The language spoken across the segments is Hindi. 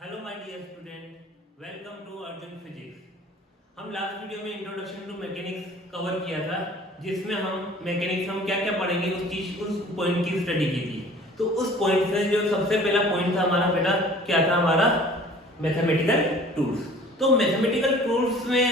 Hello my dear student, welcome to Arjun physics. हम लास्ट वीडियो में इंट्रोडक्शन टू मैकेनिक्स कवर किया था, जिसमें हम मैकेनिक्स हम क्या क्या पढ़ेंगे उस पॉइंट की स्टडी की थी। तो उस पॉइंट से जो सबसे पहला पॉइंट था हमारा बेटा, क्या था हमारा? Mathematical tools. तो मैथमेटिकल टूल्स में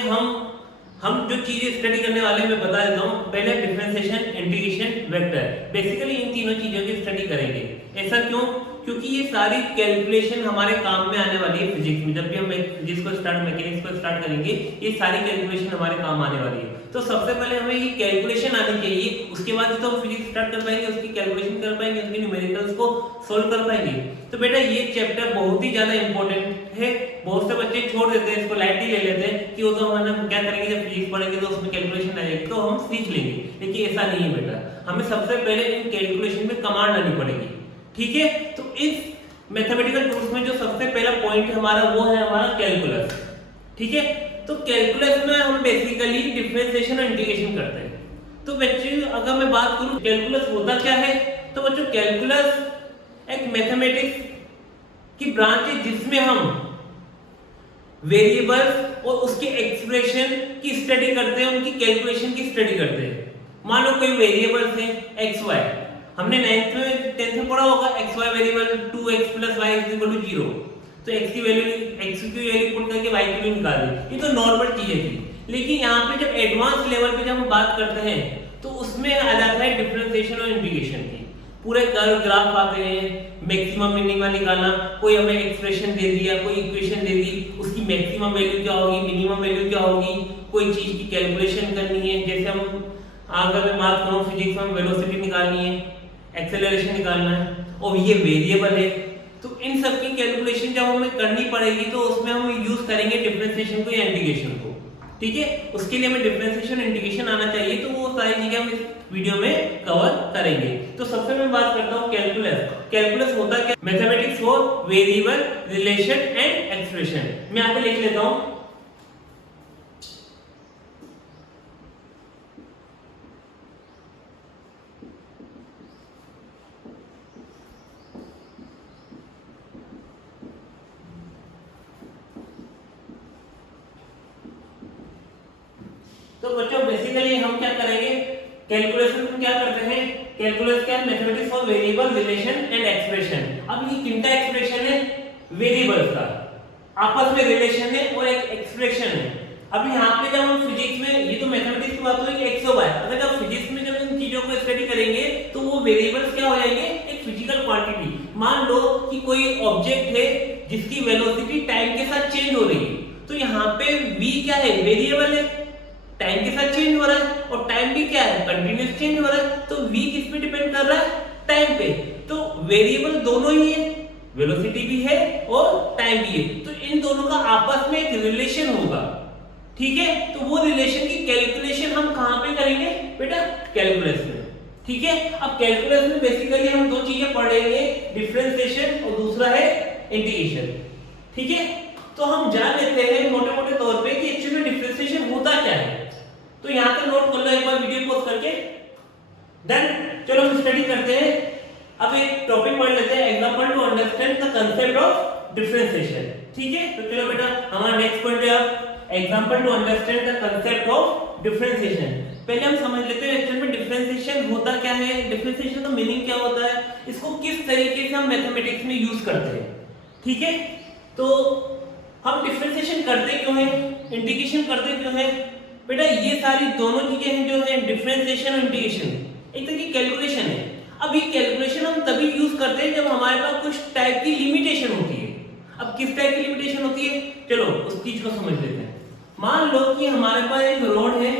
हम जो चीजें स्टडी करने वाले हैं मैं बता देता हूँ। पहले डिफरेंशिएशन, इंटीग्रेशन, वेक्टर। बेसिकली इन तीनों चीजों की स्टडी करेंगे। ऐसा क्यों? क्योंकि ये सारी कैलकुलेशन हमारे काम में आने वाली है फिजिक्स में। जब भी हम फिजिक्स को स्टार्ट, मैकेनिक्स को स्टार्ट करेंगे, ये सारी कैलकुलेशन हमारे काम आने वाली है। तो सबसे पहले हमें ये कैलकुलेशन आनी चाहिए, उसके बाद तो हम फिजिक्स स्टार्ट कर पाएंगे, उसकी कैलकुलेशन कर पाएंगे, उसके न्यूमेरिकल्स को सोल्व कर पाएंगे। तो बेटा ये चैप्टर बहुत ही ज्यादा इंपॉर्टेंट है। बहुत से बच्चे छोड़ देते हैं, इसको लाइटली ले लेते हैं कि वो तो हम क्या करेंगे, जब फिजिक्स पढ़ेंगे तो उसमें कैलकुलेशन आ जाएगी तो हम सीख लेंगे। लेकिन ऐसा नहीं है बेटा, हमें सबसे पहले इन कैलकुलेशन में कमांड आनी पड़ेगी। ठीक है, तो इस मैथमेटिकल टूल्स में जो सबसे पहला पॉइंट हमारा वो है हमारा कैलकुलस। ठीक है, तो कैलकुलस में हम बेसिकली डिफरेंशिएशन और इंटीग्रेशन करते हैं। तो बच्चों अगर मैं बात करूं कैलकुलस होता क्या है, तो बच्चों कैलकुलस एक मैथमेटिक्स की ब्रांच है जिसमें हम वेरिएबल्स और उसके एक्सप्रेशन की स्टडी करते हैं, उनकी कैलकुलेशन की स्टडी करते हैं। मान लो कोई वेरिएबल्स हैं एक्स वाई, हमने 9th में 10th में पढ़ा होगा x Y variable 2x + y = 0। तो x की वैल्यू पुट करके y की वैल्यू निकाल दी। ये तो नॉर्मल चीजें थी। लेकिन यहाँ पे जब एडवांस लेवल पे जब हम बात करते हैं तो उसमें आ जाता है डिफरेंशिएशन और इंटीग्रेशन की। पूरे कर्व ग्राफ आते हैं, मैक्सिमम मिनिमम निकालना। कोई हमें एक्सप्रेशन दे दिया, कोई इक्वेशन दे दी, उसकी मैक्सिमम वैल्यू क्या होगी, मिनिमम वैल्यू क्या होगी, कोई चीज की कैलकुलेशन करनी है। जैसे हम अगर मैं बात करूं फिजिक्स में वेलोसिटी निकालनी है, एक्सेलरेशन निकालना है और ये वेरिएबल है, तो इन सब की कैलकुलेशन जब हमें करनी पड़ेगी तो उसमें हम यूज करेंगे डिफरेंशिएशन को या इंटीग्रेशन को। ठीक है, उसके लिए हमें डिफरेंशिएशन इंटीग्रेशन आना चाहिए। तो वो सारी चीजें हम इस वीडियो में कवर करेंगे। तो सबसे मैं बात करता हूँ कैलकुलस। कैलकुलस होता क्या? Mathematics for variable, relation and expression. मैं यहाँ पे लिख लेता हूँ। तो बच्चों बेसिकली हम क्या करेंगे, कैलकुलेशन में क्या करते हैं, कैलकुलस क्या है? Mathematics for variable, relation and expression. अब ये किनका एक्सप्रेशन है? वेरिएबल्स का। आपस में रिलेशन है और एक एक्सप्रेशन है। अब यहाँ पे जब हम फिजिक्स में, ये तो मैथमेटिक्स की बात हुई एक्स और वाई, अगर जब फिजिक्स में जब इन चीजों को स्टडी करेंगे तो वो वेरिएबल्स क्या हो जाएंगे? एक फिजिकल क्वांटिटी। मान लो कि कोई ऑब्जेक्ट है जिसकी वेलोसिटी टाइम के साथ चेंज हो रही है, तो यहाँ पे v क्या है? वेरिएबल है, टाइम के साथ चेंज हो रहा है, और टाइम भी क्या है? कंटीन्यूअस चेंज हो रहा है। तो v किस पे डिपेंड कर रहा है? टाइम पे। तो वेरिएबल दोनों ही है, वेलोसिटी भी है और टाइम भी है। तो इन दोनों का आपस में एक रिलेशन होगा। ठीक है, तो वो रिलेशन की कैलकुलेशन हम कहां पे करेंगे बेटा? कैलकुलस में। ठीक है, अब कैलकुलस में बेसिकली हम दो चीजें पढ़ेंगे, डिफरेंशिएशन और दूसरा है इंटीग्रेशन। ठीक है, तो हम जान लेते हैं मोटे मोटे तौर पे कि एक्चुअली डिफरेंशिएशन होता क्या है। तो यहां तक नोट कर लो एक बार वीडियो पॉज करके। देन चलो हम स्टडी करते हैं। अब एक टॉपिक पढ़ लेते हैं, example to understand the concept of differentiation. ठीक है, तो चलो बेटा हमारा नेक्स्ट पॉइंट है अब example to understand the concept of differentiation. पहले हम समझ लेते हैं एक्चुअल में डिफरेंशिएशन होता क्या है, डिफरेंशिएशन का मीनिंग क्या होता है, इसको किस तरीके से हम मैथमेटिक्स में यूज करते हैं। ठीक है, तो हम डिफरेंशिएशन करते क्यों हैं, इंटीग्रेशन करते क्यों हैं बेटा? ये सारी दोनों चीजें हैं जो है डिफरेंशिएशन और इंटीग्रेशन, एक तरह की कैलकुलेशन है। अब ये कैलकुलेशन हम तभी यूज करते हैं जब हमारे पास कुछ टाइप की लिमिटेशन होती है। अब किस टाइप की लिमिटेशन होती है, चलो उस चीज को समझ लेते हैं। मान लो कि हमारे पास एक रोड है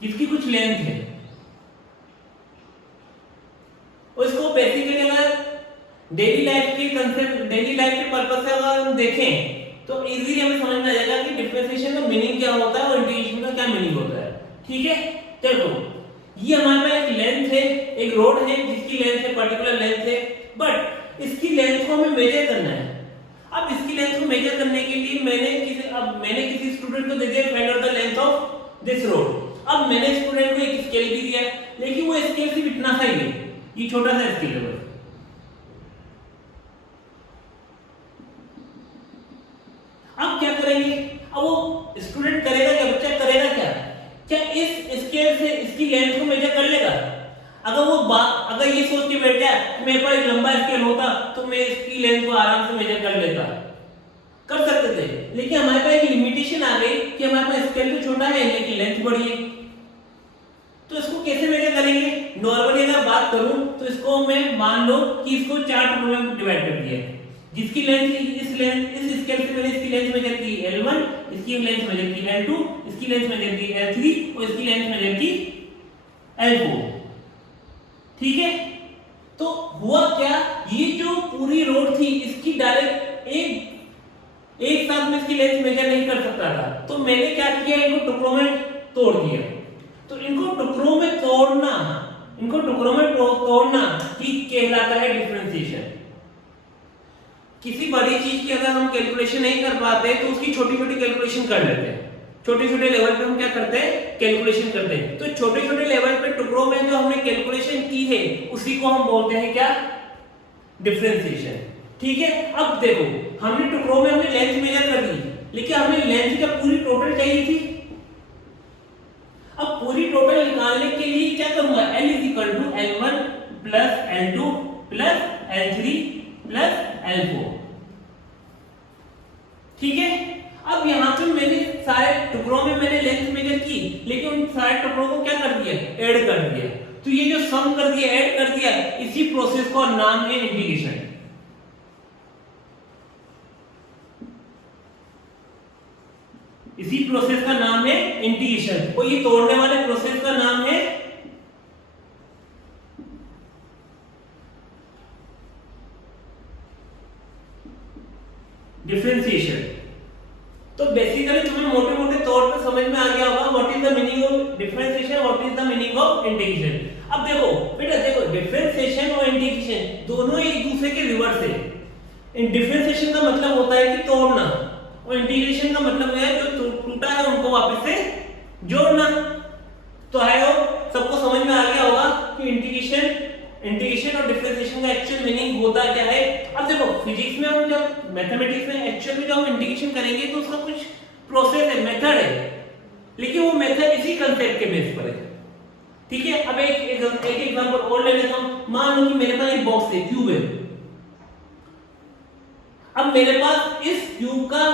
जिसकी कुछ लेंथ है, उसको बेसिकली अगर डेली लाइफ के कंसेप्ट, डेली लाइफ के पर्पस से अगर हम देखें तो इजीली हमें समझ में आ जाएगा कि डिफरेंशिएशन का मीनिंग क्या होता है और इंटीग्रेशन का क्या मीनिंग होता है। ठीक है, चलो ये हमारे पास एक लेंथ है, एक रोड है जिसकी लेंथ है, पर्टिकुलर लेंथ है, बट इसकी लेंथ को हमें मेजर करना है। अब इसकी लेंथ को मेजर करने के लिए मैंने किसी स्टूडेंट को दे दिया find out the length of this road. अब मैंने स्टूडेंट को एक स्केल भी दिया, लेकिन वो स्केल सिर्फ इतना सा ही है, ये छोटा सा स्केल है। अगर ये सोच के बैठ जाए कि मेरे पास एक लंबा स्केल होता तो मैं इसकी लेंथ को आराम से मेजर कर लेता, कर सकते थे, लेकिन हमारे पास एक लिमिटेशन आ गई कि हमारे पास स्केल तो छोटा है लेकिन लेंथ बड़ी है। तो इसको कैसे मेजर करेंगे? नॉर्मली अगर बात करूं तो इसको मैं मान लो कि इसको 4 टुकड़ों में डिवाइड कर दिया है, जिसकी लेंथ इस स्केल से मैंने इसकी लेंथ मेजर की L1, इसकी लेंथ मेजर की L2, इसकी लेंथ मेजर की L3 और इसकी लेंथ मेजर की L4। ठीक है, तो हुआ क्या, ये जो पूरी रोड थी इसकी डायरेक्ट एक साथ में इसकी लेंथ मेजर नहीं कर सकता था, तो मैंने क्या किया, इनको टुकड़ों में तोड़ दिया। तो इनको टुकड़ों में तोड़ना ही कहलाता है डिफरेंशिएशन। किसी बड़ी चीज की अगर हम कैलकुलेशन नहीं कर पाते तो उसकी छोटी छोटी कैलकुलेशन कर लेते हैं, छोटे छोटे लेवल पे हम क्या करते हैं, कैलकुलेशन करते हैं। तो छोटे छोटे लेवल पे टुकड़ों में जो हमने कैलकुलेशन की है उसी को हम बोलते हैं क्या, डिफरेंशिएशन। ठीक है, अब देखो हमने टुकड़ों में हमने लेंथ मेजर कर ली, लेकिन हमें लेंथ का पूरी टोटल चाहिए थी। अब पूरी टोटल निकालने के लिए क्या करूंगा, L = L1 + L2 + L3 + L4। ठीक है, अब यहाँ पे मैंने सारे टुकड़ों में मैंने लेंथ मेजर की, लेकिन उन सारे टुकड़ों को क्या कर दिया, ऐड कर दिया। तो ये जो सम कर दिया, ऐड कर दिया, इसी प्रोसेस का नाम है इंटीग्रेशन। इसी प्रोसेस का नाम है इंटीग्रेशन, और ये तोड़ने वाले प्रोसेस का नाम है डिफरेंशिएशन। तो बेसिकली तुम्हें मोटे मोटे तौर पे समझ में आ गया होगा what is the meaning of differentiation, what is the meaning of integration. अब देखो बेटा, देखो डिफरेंशिएशन और इंटीग्रेशन दोनों एक दूसरे के रिवर्स है। इन डिफरेंशिएशन का मतलब होता है कि तोड़ना, और इंटीग्रेशन का मतलब है जो टूटा है उनको वापस से जोड़ना। तो है वो सबको समझ में आ गया होगा कि इंटीग्रेशन और डिफरेंशिएशन का एक्चुअल मीनिंग होता क्या है। अब देखो फिजिक्स में हम जब मैथमेटिक्स में एक्चुअल में जब हम इंटीग्रेशन करेंगे तो उसका कुछ प्रोसेस है, मेथड है, लेकिन वो मेथड इसी कांसेप्ट के बेस पर है। ठीक है, अब एक एग्जांपल और ले लेता हूं। मान लो कि मेरे पास एक बॉक्स है, क्यूब है। अब मेरे पास इस क्यूब का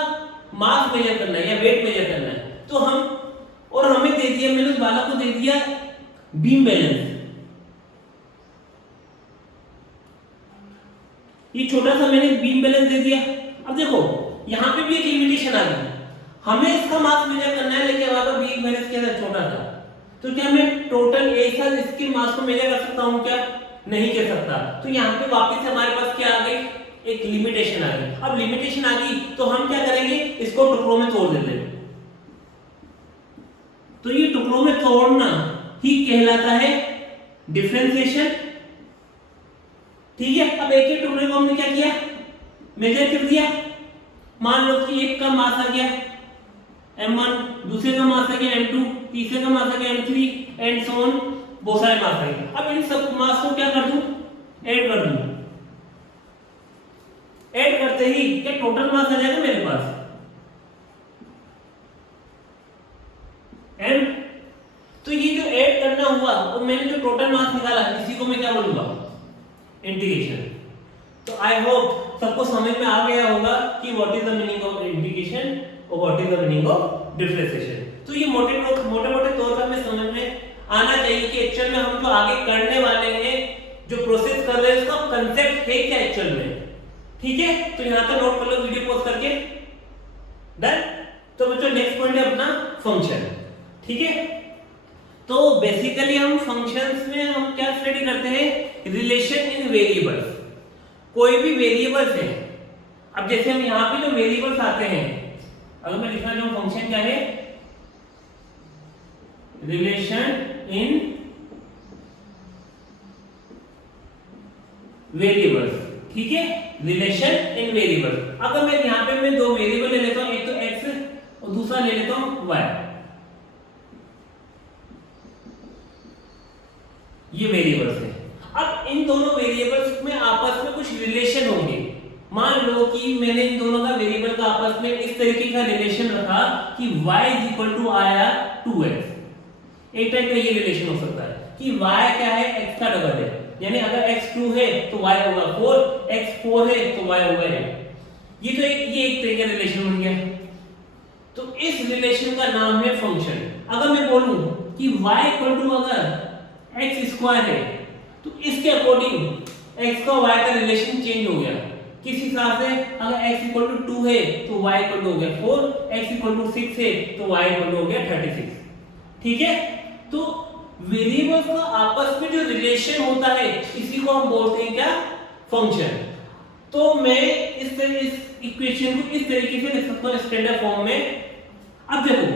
मास मेजर करना है या वेट मेजर करना है, तो हमें दे दिया, मैंने उस बालक को दे दिया बीम बैलेंस। ये छोटा सा मैंने बीम बैलेंस दे दिया। अब देखो यहां पे भी एक लिमिटेशन आ गई, हमें इसका मास मेजर करना है, लेकिन हमारा बीम बैलेंस क्या छोटा था, तो क्या मैं टोटल एक साथ इसके मास को मेजर कर सकता हूं क्या, नहीं कर सकता। तो यहाँ पे वापस हमारे पास क्या आ गई, एक लिमिटेशन आ गई। अब लिमिटेशन आ गई तो हम क्या करेंगे, इसको टुकड़ों में तोड़ देते हैं। तो ये टुकड़ों में तोड़ना ही कहलाता है डिफरेंशिएशन। ठीक है, अब एक एक टुकड़े को हमने क्या किया, मेजर कर दिया। मान लो कि एक का मास आ गया m1, दूसरे का मास आ गया m2, तीसरे का मास आ गया m3 एंड सो ऑन, बहुत सारे मास आ गए। अब इन सब मास को क्या कर दूं, ऐड कर दूं। ऐड करते ही क्या टोटल मास आ जाएगा मेरे पास m। तो ये जो ऐड करना हुआ और मैंने जो टोटल मास निकाला, इसी को मैं क्या बोलूंगा, इंटीग्रेशन। तो आई होप सबको समझ में आ गया होगा कि what is the meaning of integration और what is the meaning of differentiation. तो ये मोटे मोटे तौर पर हमें समझ में आना चाहिए कि एक्चुअल में हम जो आगे करने वाले हैं, जो प्रोसेस कर रहे हैं, उसका कांसेप्ट है क्या एक्चुअल में। ठीक है, तो यहां तक नोट कर लो वीडियो पॉज करके। डन। तो बच्चों नेक्स्ट पॉइंट है अपना फंक्शन। ठीक है, तो बेसिकली हम फंक्शंस में हम क्या स्टडी करते हैं, रिलेशन इन वेरिएबल्स। कोई भी वेरिएबल्स है, अब जैसे हम यहां पे जो वेरिएबल्स आते हैं, अगर मैं लिखना चाहूं फंक्शन क्या है, रिलेशन इन वेरिएबल्स। ठीक है, रिलेशन इन वेरिएबल्स। अगर मैं यहां पे मैं दो वेरिएबल ले लेता हूं, एक तो x और दूसरा ले लेता हूं y। ये वेरिएबल्स है। अब इन दोनों वेरिएबल्स में आपस में कुछ रिलेशन होंगे। मान लो कि मैंने इन दोनों का वेरिएबल का आपस में इस तरीके का रिलेशन रखा कि y = आया 2x। एक टाइप का ये रिलेशन हो सकता है। कि y क्या है, x का डबल है, यानी अगर x 2 है तो y होगा 4, x 4 है तो y होगा 8। ये एक तरीके का रिलेशन बन गया। तो इस रिलेशन का नाम है फंक्शन। अगर मैं बोलूं कि y इक्वल टू अगर x स्क्वायर है तो इसके अकॉर्डिंग x का y का रिलेशन चेंज हो गया। किस हिसाब से, अगर x इक्वल टू 2 है तो y इक्वल टू हो गया 4, x इक्वल टू 6 है तो y इक्वल टू हो गया 36। ठीक है, तो वेरिएबल्स का आपस में जो रिलेशन होता है इसी को हम बोलते हैं क्या, फंक्शन। तो मैं इस इक्वेशन को इस तरीके से लिख सकता हूं स्टैंडर्ड फॉर्म में। अब देखो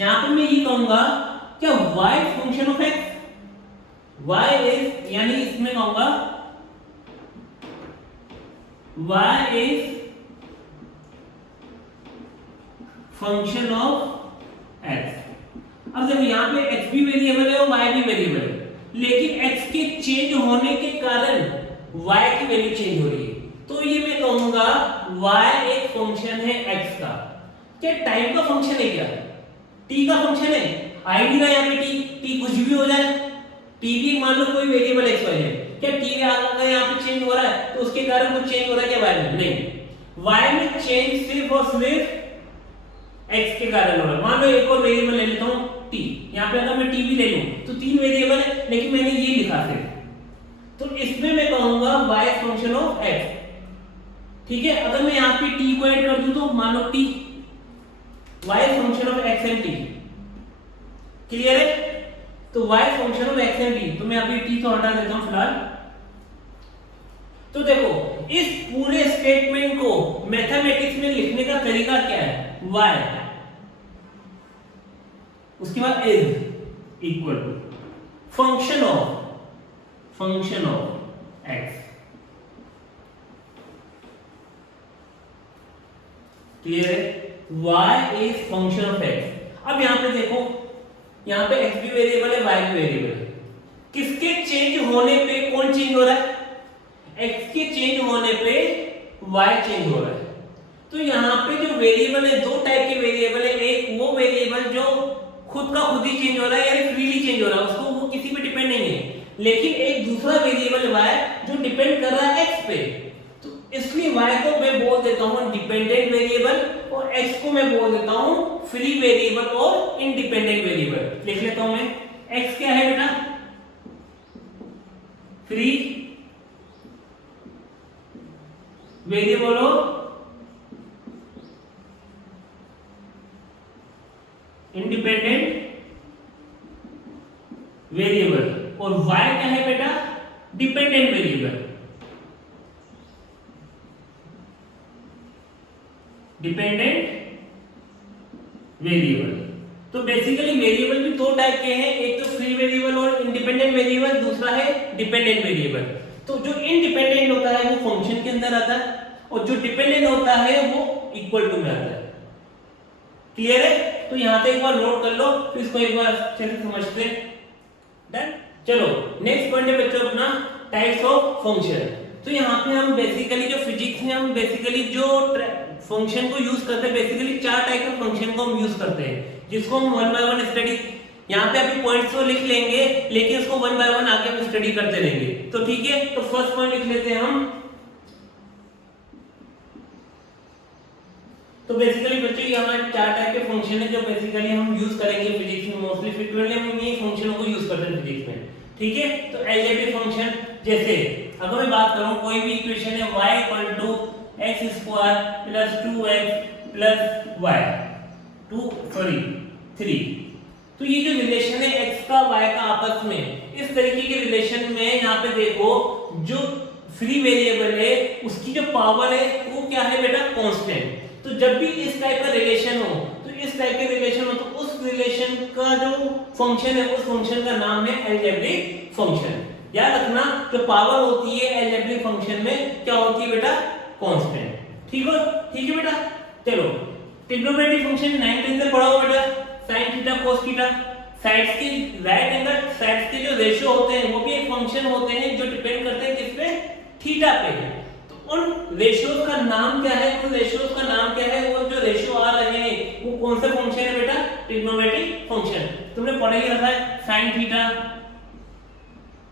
यहां पर मैं ये कहूंगा क्या y function of x, y is, यानी इसमें कहूंगा y is function of x। अब देखो यहाँ पे x भी वेरिएबल है और y भी वेरिएबल है, लेकिन x के चेंज होने के कारण y की वैल्यू चेंज हो रही है। तो ये मैं कहूंगा y एक फंक्शन है x का। क्या टाइम का फंक्शन है, क्या t का फंक्शन है, आईडी का यहाँ पे t कुछ भी हो जाए, t भी मान लो कोई वेरिएबल x y है, क्या t अगर यहाँ पे चेंज हो रहा है तो उसके कारण कुछ चेंज हो रहा है क्या y में, नहीं, y में चेंज सिर्फ और सिर्फ x के कारण हो रहा है। मान लो एक और वेरिएबल ले लेता हूं t, यहाँ पे अगर मैं t भी ले लूं तो 3 वेरिएबल है, लेकिन मैंने ये लिखा है, तो इसमें मैं कहूंगा y फंक्शन ऑफ x। ठीक है, अगर मैं यहाँ पे t को ऐड कर दूं तो मान लो t y function of x and t, clear है, तो y function of x and t। तो मैं अभी t तो हटा देता हूं फिलहाल। तो देखो इस पूरे स्टेटमेंट को मैथमेटिक्स में लिखने का तरीका क्या है, y उसके बाद is equal to function of x, clear है, y is function of x। अब यहां पे देखो, यहां पे x भी वेरिएबल है, y भी वेरिएबल है, किसके चेंज होने पे कौन चेंज हो रहा है, x के चेंज होने पे y चेंज हो रहा है। तो यहाँ पे जो वेरिएबल है, दो टाइप के वेरिएबल है, एक वो वेरिएबल जो खुद का खुद ही चेंज हो रहा है यानी फ्रीली चेंज हो रहा है, उसको वो किसी पे डिपेंड नहीं है, लेकिन एक दूसरा वेरिएबल y जो डिपेंड कर रहा है x पे। तो इसलिए y को मैं बोल देता हूं डिपेंडेंट वेरिएबल और x को मैं बोल देता हूं फ्री वेरिएबल और इंडिपेंडेंट वेरिएबल। लिख लेता हूं मैं, x क्या है बेटा, फ्री वेरिएबल और इंडिपेंडेंट वेरिएबल, और y क्या है बेटा, डिपेंडेंट वेरिएबल, तो बेसिकली वेरिएबल भी दो टाइप के हैं, एक तो फ्री वेरिएबल और इंडिपेंडेंट वेरिएबल, दूसरा है डिपेंडेंट वेरिएबल। तो जो इंडिपेंडेंट होता है वो फंक्शन के अंदर आता है और जो डिपेंडेंट होता है वो इक्वल टू में आता है, क्लियर है। तो यहां पे एक बार नोट कर लो, फिर इसको एक बार अच्छे से समझते हैं। डन, चलो नेक्स्ट पॉइंट है बच्चों अपना टाइप्स ऑफ फंक्शन। तो यहाँ पे हम बेसिकली जो फिजिक्स में हम बेसिकली जो फंक्शन को यूज करते हैं, बेसिकली 4 टाइप के फंक्शन को हम यूज करते हैं, जिसको हम वन बाय वन स्टडी, यहाँ पे अभी पॉइंट्स को लिख लेंगे लेकिन इसको वन बाय वन आगे हम स्टडी करते रहेंगे। तो ठीक है, तो फर्स्ट पॉइंट लिख लेते हैं हम। तो बेसिकली बच्चों ये हमारे 4 टाइप के फंक्शन है जो बेसिकली हम यूज करेंगे फिजिक्स में, मोस्टली फ्रीक्वेंटली हम इन्हीं फंक्शनों को यूज करते हैं फिजिक्स में। ठीक है, तो अलजेब्रिक फंक्शन, जैसे अगर मैं बात करूं कोई भी इक्वेशन है y equal to x square plus 2x plus y 3, तो ये जो रिलेशन है x का y का आपस में, इस तरीके के रिलेशन में यहाँ पे देखो जो फ्री वेरिएबल है उसकी जो पावर है वो क्या है बेटा, कांस्टेंट। तो जब भी इस टाइप का रिलेशन हो, तो इस टाइप के रिलेशन हो, तो उस रिलेशन का जो फंक्शन है उस फंक्शन का नाम है अलजेब्रिक फंक्शन। याद रखना जो पावर होती है अलजेब्रिक फंक्शन में क्या होती है बेटा, कांस्टेंट। ठीक है बेटा। चलो ट्रिग्नोमेट्रिक फंक्शन 9th में पढ़ा होगा बेटा, sin theta cos theta, sides के राइट एंगल साइड्स के जो रेशियो होते हैं वो भी एक फंक्शन होते हैं जो डिपेंड करते हैं किस पे, थीटा पे। उन रेशियोज का नाम क्या है, उन रेशियोज का नाम क्या है, वो जो रेशियो आ रहे हैं वो कौन सा फंक्शन है बेटा, ट्रिग्नोमेट्रिक फंक्शन। तुमने पढ़ा ही रखा है sin theta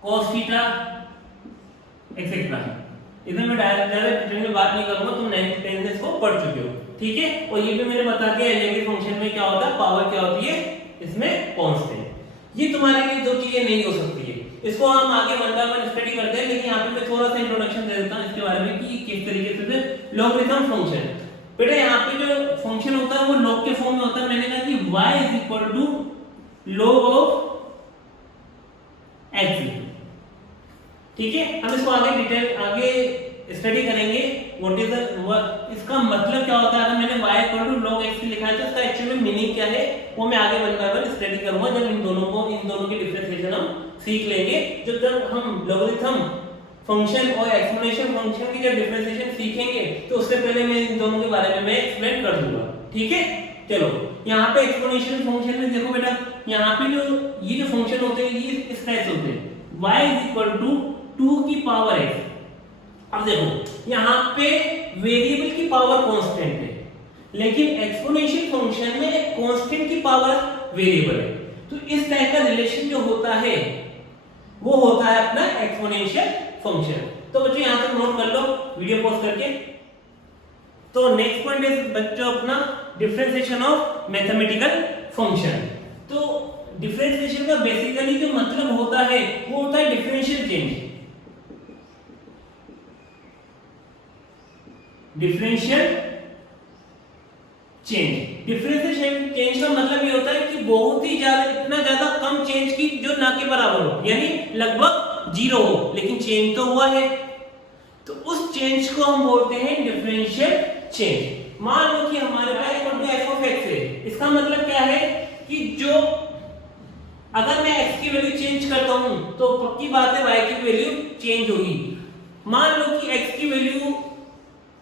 cos theta etcetera. इसमें मैं डायरेक्ट डिटेल में बात नहीं करूंगा, तुम 9th 10th को पढ़ चुके हो, ठीक है। और ये भी मैंने बता दिया एलजेब्रिक फंक्शन में क्या होता है, पावर क्या होती है, इसमें कांस्टेंट। ये तुम्हारे लिए दो चीजें नहीं हो सकती है, इसको हम आगे 1 बाय 1 स्टडी करते हैं, लेकिन यहाँ पे मैं थोड़ा सा इंट्रोडक्शन दे देता हूँ इसके बारे में कि किस तरीके से लॉगरिथम फंक्शन। बेटा यहाँ पे जो फंक्शन होता है वो लॉग के फॉर्म में होता है। मैंने कहा कि y is equal to log of x, ठीक है। हम इसको आगे डिटेल आगे स्टडी करेंगे। व्हाट इज द, इसका मतलब क्या होता है, अगर मैंने y equal to log x लिखा है तो इसका एक्चुअली मीनिंग क्या है वो मैं आगे 1 बाय 1 स्टडी करूंगा, जब इन दोनों की डिफरेंशिएशन हम सीख लेंगे। जब हम लॉगरिथम फंक्शन और एक्सपोनेंशियल फंक्शन की जब डिफरेंशिएशन सीखेंगे तो उससे पहले मैं इन दोनों के बारे में मैं एक्सप्लेन कर दूंगा, ठीक है। चलो यहाँ पे एक्सपोनेंशियल फंक्शन में देखो बेटा, यहाँ पे जो ये जो फंक्शन होते हैं ये इस टाइप से होते हैं, y इज इक्वल टू 2 की पावर x। अब देखो यहाँ पे वेरिएबल की पावर कांस्टेंट है, लेकिन एक्सपोनेंशियल फंक्शन में कांस्टेंट की पावर वेरिएबल है। तो इस टाइप का रिलेशन जो होता है वो होता है अपना एक्सपोनेंशियल फंक्शन। तो बच्चों यहां तक नोट कर लो वीडियो पॉज करके। तो नेक्स्ट पॉइंट इज बच्चों अपना डिफरेंशिएशन ऑफ मैथमेटिकल फंक्शन। तो डिफरेंशिएशन का बेसिकली जो मतलब होता है वो होता है differential change. Differential change, differential change का मतलब ये होता है कि बहुत ही ज्यादा, इतना ज्यादा कम चेंज की जो ना के बराबर हो, यानी लगभग जीरो हो, लेकिन चेंज तो हुआ है। तो उस चेंज को हम बोलते हैं डिफरेंशियल चेंज। मान लो कि हमारे पास equal to f of x है, इसका मतलब क्या है कि जो अगर मैं x की वैल्यू चेंज करता हूं तो पक्की बात है y की वैल्यू चेंज होगी। मान लो कि x की वैल्यू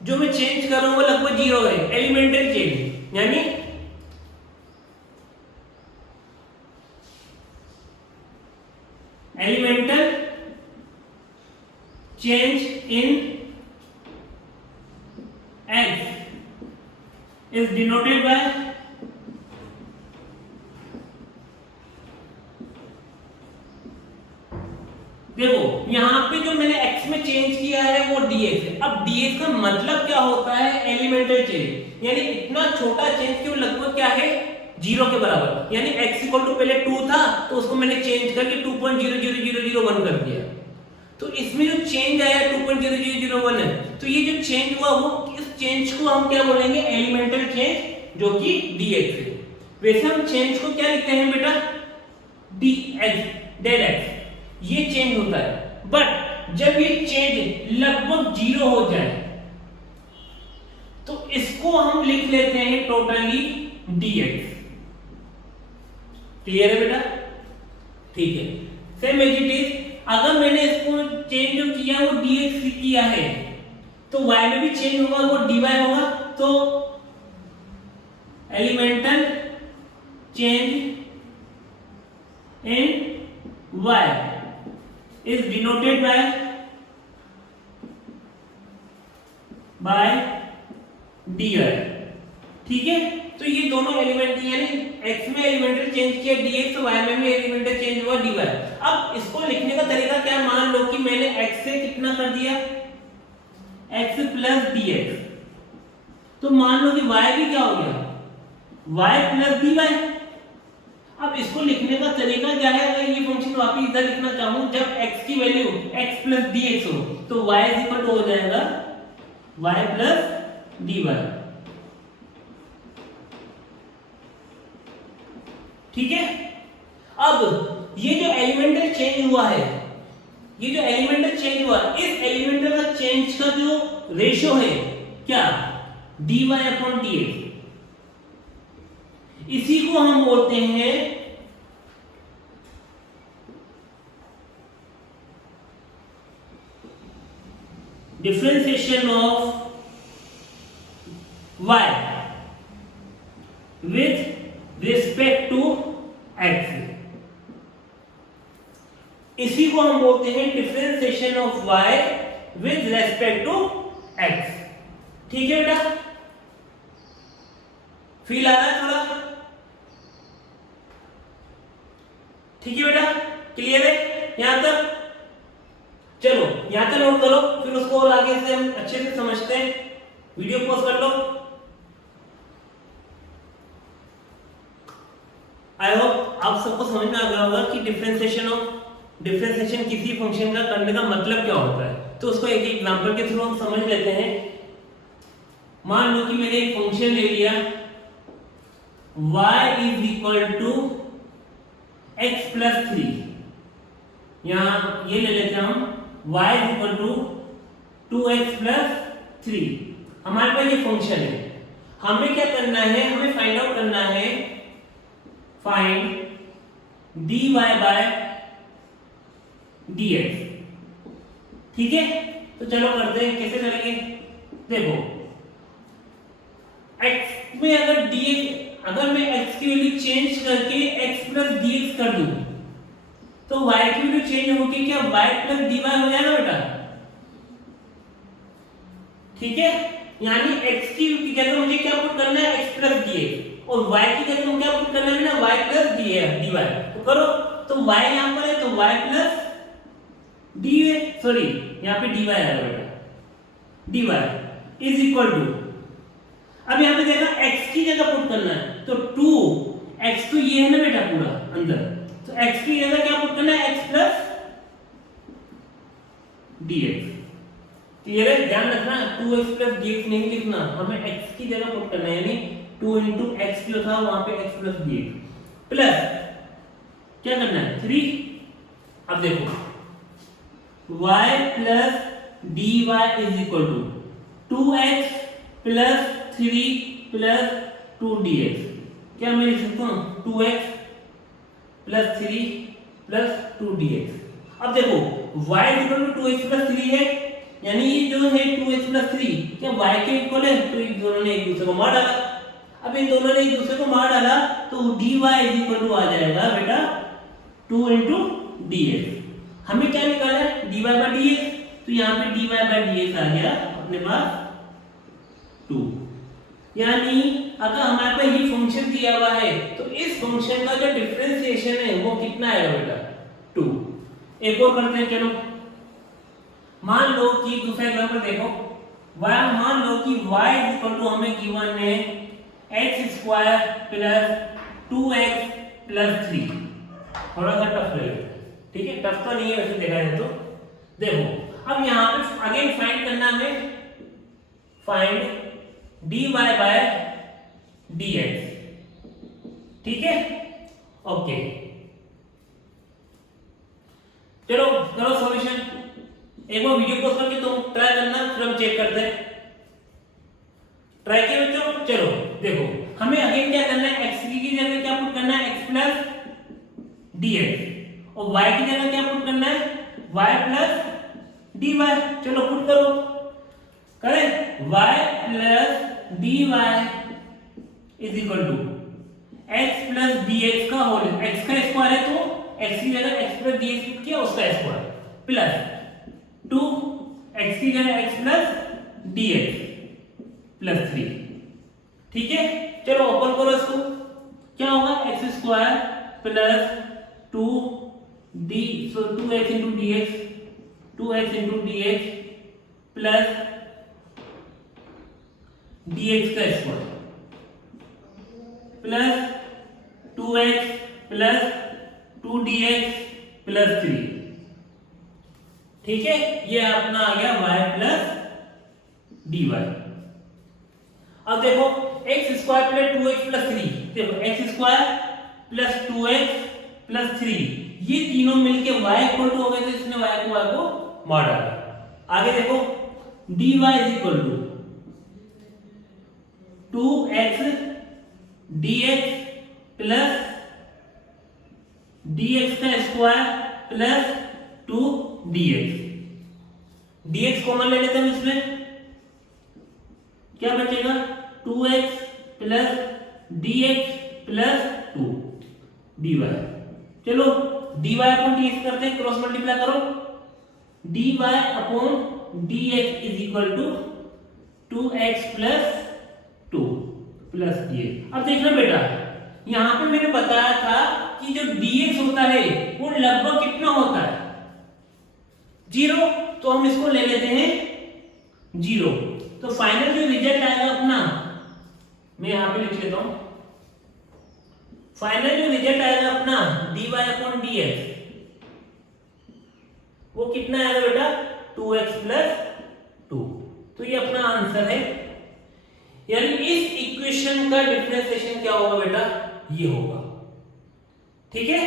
जो मैं चेंज कर रहा हूं वो लगभग जीरो है, एलिमेंटल चेंज, यानी elemental change in x is denoted by देखो यहां पे जो मैंने x में चेंज किया है वो dx है। अब dx का मतलब क्या होता है, एलिमेंटल चेंज, यानी इतना छोटा चेंज कि वो लगभग क्या है, जीरो के बराबर। यानी x इक्वल टू पहले 2 था तो उसको मैंने चेंज करके 2.00001 कर दिया। तो इसमें जो चेंज आया 2.0001 है, तो ये जो चेंज हुआ वो इस चेंज को हम क्या बोलेंगे, एलिमेंटल चेंज, जो कि dx है। वैसे हम चेंज को क्या लिखते हैं बेटा, dx, डेल x, ये चेंज होता है। बट जब ये चेंज लगभग जीरो हो जाए तो इसको हम लिख लेते हैं टोटली dx। क्लियर है बेटा, ठीक है। सेम एज इट इज, अगर मैंने इसको चेंज जो किया वो dx किया है तो y में भी चेंज होगा, वो dy होगा। तो elemental change in y is denoted by dy, ठीक है। तो ये दोनों एलिमेंट, यानी x में एलिमेंटल चेंज किया dx, तो y में भी एलिमेंटल चेंज हुआ dy। अब इसको लिखने का तरीका क्या, मान लो कि मैंने x से कितना कर दिया, x प्लस dx, तो मान लो कि y भी क्या हो गया, y प्लस dy। अब इसको लिखने का तरीका क्या है, अगर ये फंक्शन वापस इधर लिखना चाहूं, जब x की वैल्यू x प्लस dx हो तो y इज इक्वल टू हो जाएगा y प्लस dy, ठीक है। अब ये जो एलिमेंटल चेंज हुआ है, ये जो एलिमेंटल चेंज हुआ, इस एलिमेंटल का चेंज का जो रेशियो है क्या, dy अपॉन dx, इसी को हम बोलते हैं differentiation of y with respect to x, इसी को हम बोलते हैं differentiation of y with respect to x, ठीक है बेटा। फील आ रहा है थोड़ा, ठीक है बेटा, क्लियर है यहां तक। फिर उसको और आगे से हम अच्छे से समझते हैं। वीडियो पॉज कर लो। आई होप आप सबको समझ में आ गया होगा कि डिफरेंशिएशन किसी फंक्शन का करने का मतलब क्या होता है। तो उसको एक एग्जांपल के थ्रू हम समझ लेते हैं। मान लो कि मैंने एक फंक्शन ले लिया y is equal to x plus 3। यहां ये ले लेते हैं हम y is equal to 2x plus 3। हमारे पास ये फंक्शन है। हमें क्या करना है, हमें फाइंड आउट करना है फाइंड dy बाय dx। ठीक है, तो चलो करते हैं। कैसे करेंगे, देखो x में अगर मैं x की वैल्यू चेंज करके x प्लस dx कर दूं तो y की वैल्यू चेंज होगी क्या, y प्लस dy हो जाएगा बेटा। ठीक है, यानी x की जगह मुझे क्या पुट करना है, x प्लस dx, और y की जगह मुझे क्या पुट करना है ना, y प्लस dy। तो करो, तो y यहां पर है तो y प्लस dy, सॉरी यहां पे dy आएगा बेटा, dy इज इक्वल टू, अब यहां पे देखना x की जगह पुट करना है तो 2x, तो ये है ना बेटा पूरा अंदर, तो x की जगह क्या पुट करना है, x प्लस dx। क्लियर है, ध्यान रखना 2x प्लस dx नहीं लिखना, हमें x की जगह पुट करना है, यानी 2 into x जो था वहां पे x प्लस dx प्लस क्या करना है 3। अब देखो y plus dy is equal to 2x plus 3 plus 2 dx। क्या मैं लिख सकता हूं 2x प्लस 3 प्लस 2 dx। अब देखो y equal to 2x plus 3 है, यानी ये जो है 2x प्लस 3 क्या y के इक्वल है, तो इन दोनों ने एक दूसरे को मार डाला। अब इन दोनों ने एक दूसरे को मार डाला तो dy इज इक्वल टू आ जाएगा बेटा 2 into dx। हमें क्या निकालना है, dy by dx, तो यहाँ पे dy by dx आ गया अपने पास 2। यानी अगर हमारे पास ये फंक्शन दिया हुआ है तो इस फंक्शन का जो डिफरेंशिएशन है वो कितना आएगा बेटा 2। एक और करते हैं, चलो मान लो कि दूसरा एग्जांपल देखो, मान लो कि y इज इक्वल टू हमें गिवन है x square plus 2x plus 3। थोड़ा सा टफ लगेगा, ठीक है, टफ तो नहीं है वैसे देखा जाए तो। देखो अब यहाँ पे अगेन फाइंड करना है, फाइंड dy बाय dx। ठीक है, ओके, चलो करो सॉल्यूशन। एक बार वीडियो पॉज करके तुम ट्राई करना, फिर हम चेक करते हैं। ट्राई किए बच्चों, चलो देखो हमें अगेन क्या करना है, x की जगह क्या पुट करना है, x प्लस dx, और y की जगह क्या पुट करना है, y प्लस dy। चलो पुट करो, करें y plus dy is equal to x plus dx का होल, x का स्क्वायर है तो x की जगह x प्लस dx पुट किया उसका स्क्वायर प्लस 2 x की जगह x प्लस dx प्लस 3। ठीक है, चलो ओपन करो इसको, क्या होगा x square plus 2x into dx, 2x into dx plus dx का square plus 2x plus 2dx plus 3। ठीक है, ये अपना आ गया y प्लस dy। अब देखो x square plus 2x plus 3, देखो x square plus 2x plus 3, ये तीनों मिलके y इक्वल टू हो गए, तो इसने y को मार डाला। आगे देखो dy is equal to 2x dx plus dx का square plus 2dx। dx common ले लेते हैं, इसमें क्या बचेगा 2x plus dx plus 2 dy। चलो dy अपॉन dx करते हैं, क्रॉस मल्टीप्लाई करो, dy upon dx is equal to 2x plus 2 plus dx। अब देखना बेटा, यहां पे मैंने बताया था कि जो dx होता है वो लगभग कितना होता है 0, तो हम इसको ले लेते हैं 0। तो फाइनल जो रिजल्ट आएगा अपना, मैं यहां पे लिख लेता हूं, फाइनल जो रिजल्ट आएगा अपना dy/dx वो कितना आएगा बेटा 2x + 2। तो ये अपना आंसर है, यानी इस इक्वेशन का डिफरेंशिएशन क्या होगा बेटा, ये होगा। ठीक है,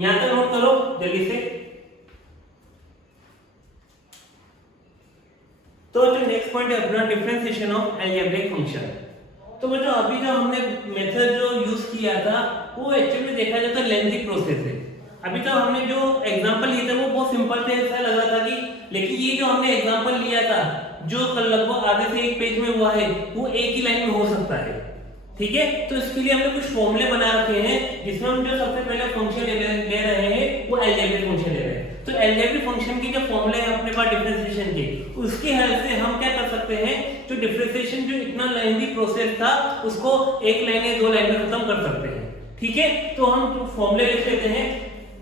यहां तक नोट करो जल्दी से। तो जो नेक्स्ट पॉइंट है अपना डिफरेंशिएशन ऑफ अलजेब्रिक फंक्शन। तो बेटा अभी जो हमने मेथड जो यूज किया था वो एक्चुअली में देखा जाता है लेंथी प्रोसेस है। अभी तक हमने जो एग्जांपल लिए थे वो बहुत सिंपल थे, ऐसा लग रहा था कि, लेकिन ये जो हमने एग्जांपल लिया था जो लगभग आधे से एक पेज में हुआ है वो एक ही लाइन में हो सकता है। ठीक है, तो इसके लिए हमने कुछ फॉर्मूले बना रखे हैं जिसमें हम जो सबसे पहले फंक्शन ले रहे हैं वो अलजेब्रिक फंक्शन ले रहे हैं। तो अलजेब्रिक फंक्शन की जो फॉर्मूले है अपने पास डिफरेंशिएशन के, उसकी हेल्प से हम क्या कर सकते हैं, जो डिफरेंशिएशन जो इतना लेंथी प्रोसेस था उसको एक लाइन या 2 लाइन में खत्म कर सकते हैं। ठीक है, तो हम जो फॉर्मूले लिख लेते हैं।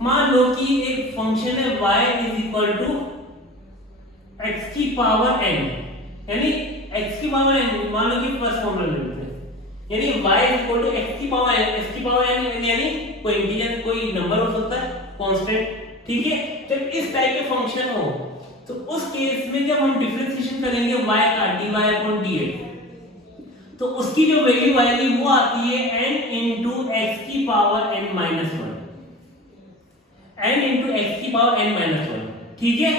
मान लो कि एक फंक्शन है y = x की पावर n, यानी x की पावर n, मान लो कि फर्स्ट फॉर्मूला ले लेते हैं, यानी y = x की पावर n, x की पावर n यानी कोई इंटीजर, कोई नंबर हो सकता है, कांस्टेंट। ठीक है, जब इस टाइप के फंक्शन हो तो उस केस में जब हम डिफरेंशिएशन करेंगे y का dy/dx, तो उसकी जो वैल्यू आएगी वो आती है n × x की पावर n - 1, n × x की पावर n - 1। ठीक है,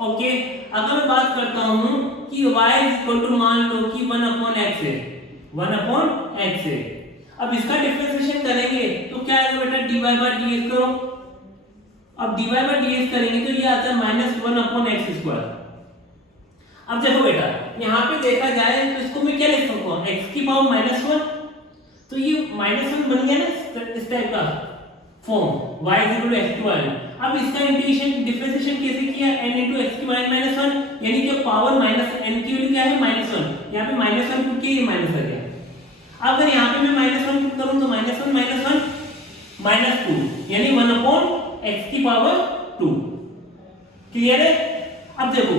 ओके। अगर मैं बात करता हूं कि y = मान लो कि 1/x है, 1/x है। अब इसका डिफरेंशिएशन करेंगे तो क्या आएगा बेटा, dy/dx करो। अब dy/dx करेंगे तो ये आता है -1/x²। अब देखो बेटा यहाँ पे देखा जाए तो इसको मैं क्या लिख सकता हूँ, x की पावर -1, तो ये -1 बन गया ना इस टाइप का फॉर्म, y = x²। अब इसका इंटीग्रेशन डिफरेंशिएशन कैसे किया, n × x की पावर -1, यानी कि पावर n की वैल्यू क्या है -1, यहाँ पे -1 पुट किया, ये माइनस आ गया। अगर यहाँ पे मैं -1 पुट करूँ तो -1 - 2, यानी 1/x की पावर 2। क्लियर है। अब देखो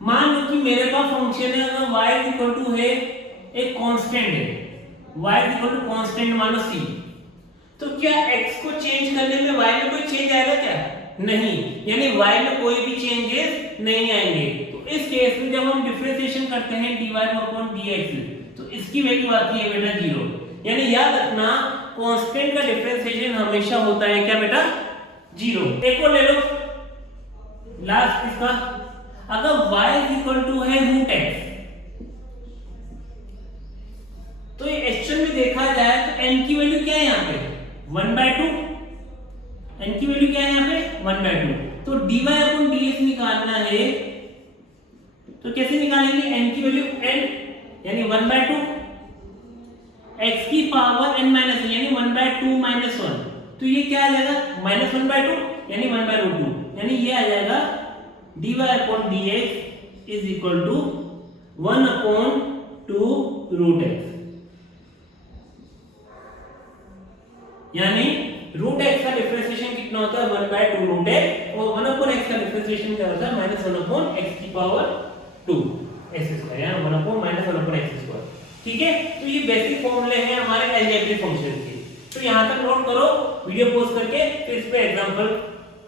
मान लो कि मेरे पास फंक्शन है, अगर y है एक कांस्टेंट है, y कांस्टेंट मान लो c, तो क्या x को चेंज करने में y में कोई चेंज आएगा क्या, नहीं, यानी y में कोई भी चेंजेस नहीं आएंगे। तो इस केस में जब हम डिफरेंशिएशन करते हैं dy/dx तो इसकी वैल्यू आती है बेटा 0, यानी याद रखना कांस्टेंट का डिफरेंशिएशन हमेशा होता है क्या बेटा, 0। एक और ले लो लास्ट इसका, अगर y है √x, तो ये एक्चुअल में देखा जाए तो n की वैल्यू क्या है यहाँ पे 1/2, n की वैल्यू क्या है यहाँ पे 1/2। तो dy/dx निकालना है तो कैसे निकालेंगे, n की वैल्यू n यानी 1/2, x की पावर n - यानी 1/2 - 1, तो ये क्या आ जाएगा -1/2 यानी 1/2, यानी ये आ जाएगा dy/dx = 1/2√x, यानी √x का डिफरेंशिएशन कितना होता है 1/2√x, और 1/x का डिफरेंशिएशन क्या होता है -1/x की पावर 2 x², यानी 1/-1/x²। ठीक है, तो ये बेसिक फॉर्मूले हैं हमारे अलजेब्रिक फंक्शन के। तो यहां तक नोट करो, वीडियो पॉज करके फिर इस पे एग्जांपल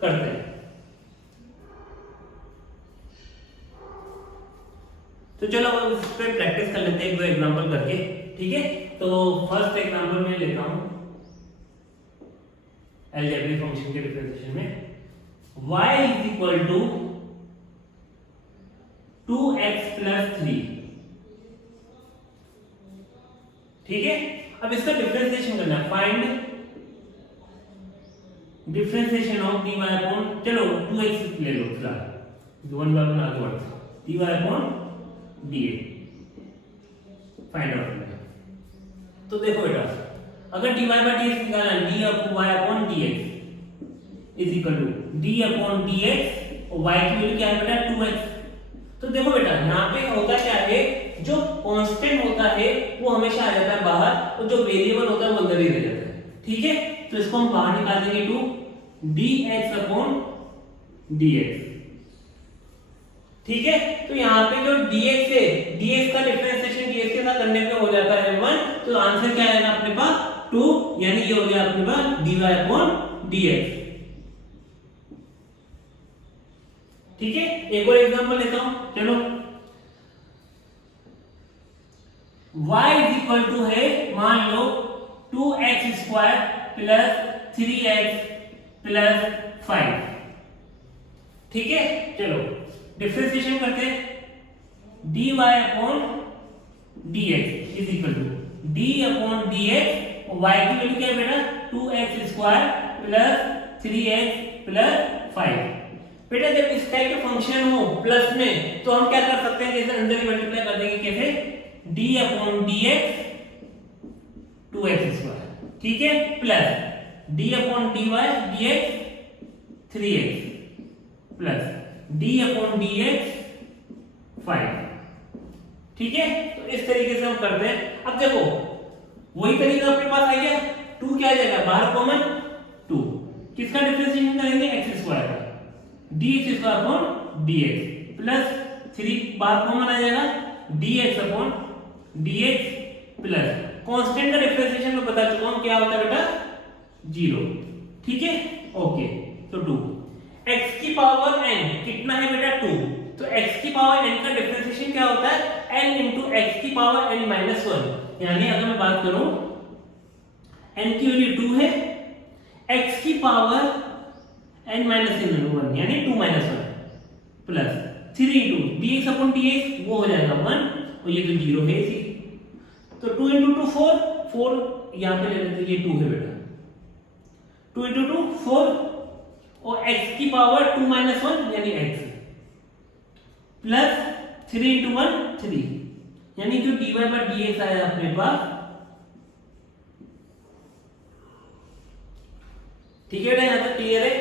करते हैं। तो चलो अब इस पे प्रैक्टिस कर लेते हैं 1-2 एग्जांपल करके। ठीक है, तो फर्स्ट एग्जांपल मैं लेता हूं अलजेब्रिक फंक्शन के डिफरेंशिएशन में, y = 2x + 3। ठीक है, अब इसका डिफरेंशिएशन करना है, फाइंड डिफरेंशिएशन ऑफ dy/, चलो 2x ले लो फिलहाल, 1/1 आगे बढ़ते, dy/dx फाइंड आउट करना है। तो देखो बेटा अगर dy/dx निकालना है, dy/dx =d/dx और y की वैल्यू क्या है बेटा 2x। तो देखो बेटा यहाँ पे होता क्या है, जो कांस्टेंट होता है वो हमेशा आ जाता है बाहर, और जो वेरिएबल होता है वो अंदर ही रह जाता है। ठीक है, तो इसको हम बाहर निकाल देंगे 2 dx/dx ठीक है। तो यहाँ पे जो dx है, dx का डिफरेंशिएशन dx के साथ करने पे हो जाता है 1, तो आंसर क्या आएगा अपने पास 2, यानी ये हो गया अपने पास dy/dx। ठीक है, एक और एग्जांपल लेता हूं, चलो। y इज इक्वल टू है, मान लो 2x² प्लस 3x प्लस 5। ठीक है, चलो डिफरेंशिएशन करते हैं। dy/dx is equal to d/dx, y की वैल्यू क्या है बेटा 2x² प्लस 3x प्लस 5। बेटा जब इस टाइप के फंक्शन हो प्लस में, तो हम क्या कर सकते हैं, जैसे अंदर ही मल्टीप्लाई कर देंगे, कैसे d/dx 2x², ठीक है, plus d/dy dx 3x plus d/dx 5। ठीक है, तो इस तरीके से हम करते हैं। अब देखो वही तरीका अपने पास आ गया, 2 क्या आ जाएगा बाहर कॉमन, 2 किसका डिफरेंशिएशन करेंगे x² का, dx/dx प्लस 3 बाहर कॉमन आ जाएगा dx/dx प्लस कांस्टेंट का डिफरेंशिएशन मैं बता चुका हूं क्या होता है बेटा 0। ठीक है, ओके। तो 2 x की पावर n कितना है बेटा 2, तो x की पावर n का डिफरेंशिएशन क्या होता है n into x की पावर n minus 1, यानी अगर मैं बात करूं n की वैल्यू 2 है, x की पावर n minus 1 यानी 2 minus 1 प्लस 3 into dx/dx वो हो जाएगा 1, और ये तो 0 है इसी, तो 2 into 2 4 यहां पे ले लेते हैं, ये 2 है बेटा, 2 into 2 4, और x की पावर 2 minus 1 यानी x प्लस 3 into 1 3, यानी जो dy/dx आया अपने पास। ठीक है बेटा, यहां तक क्लियर है।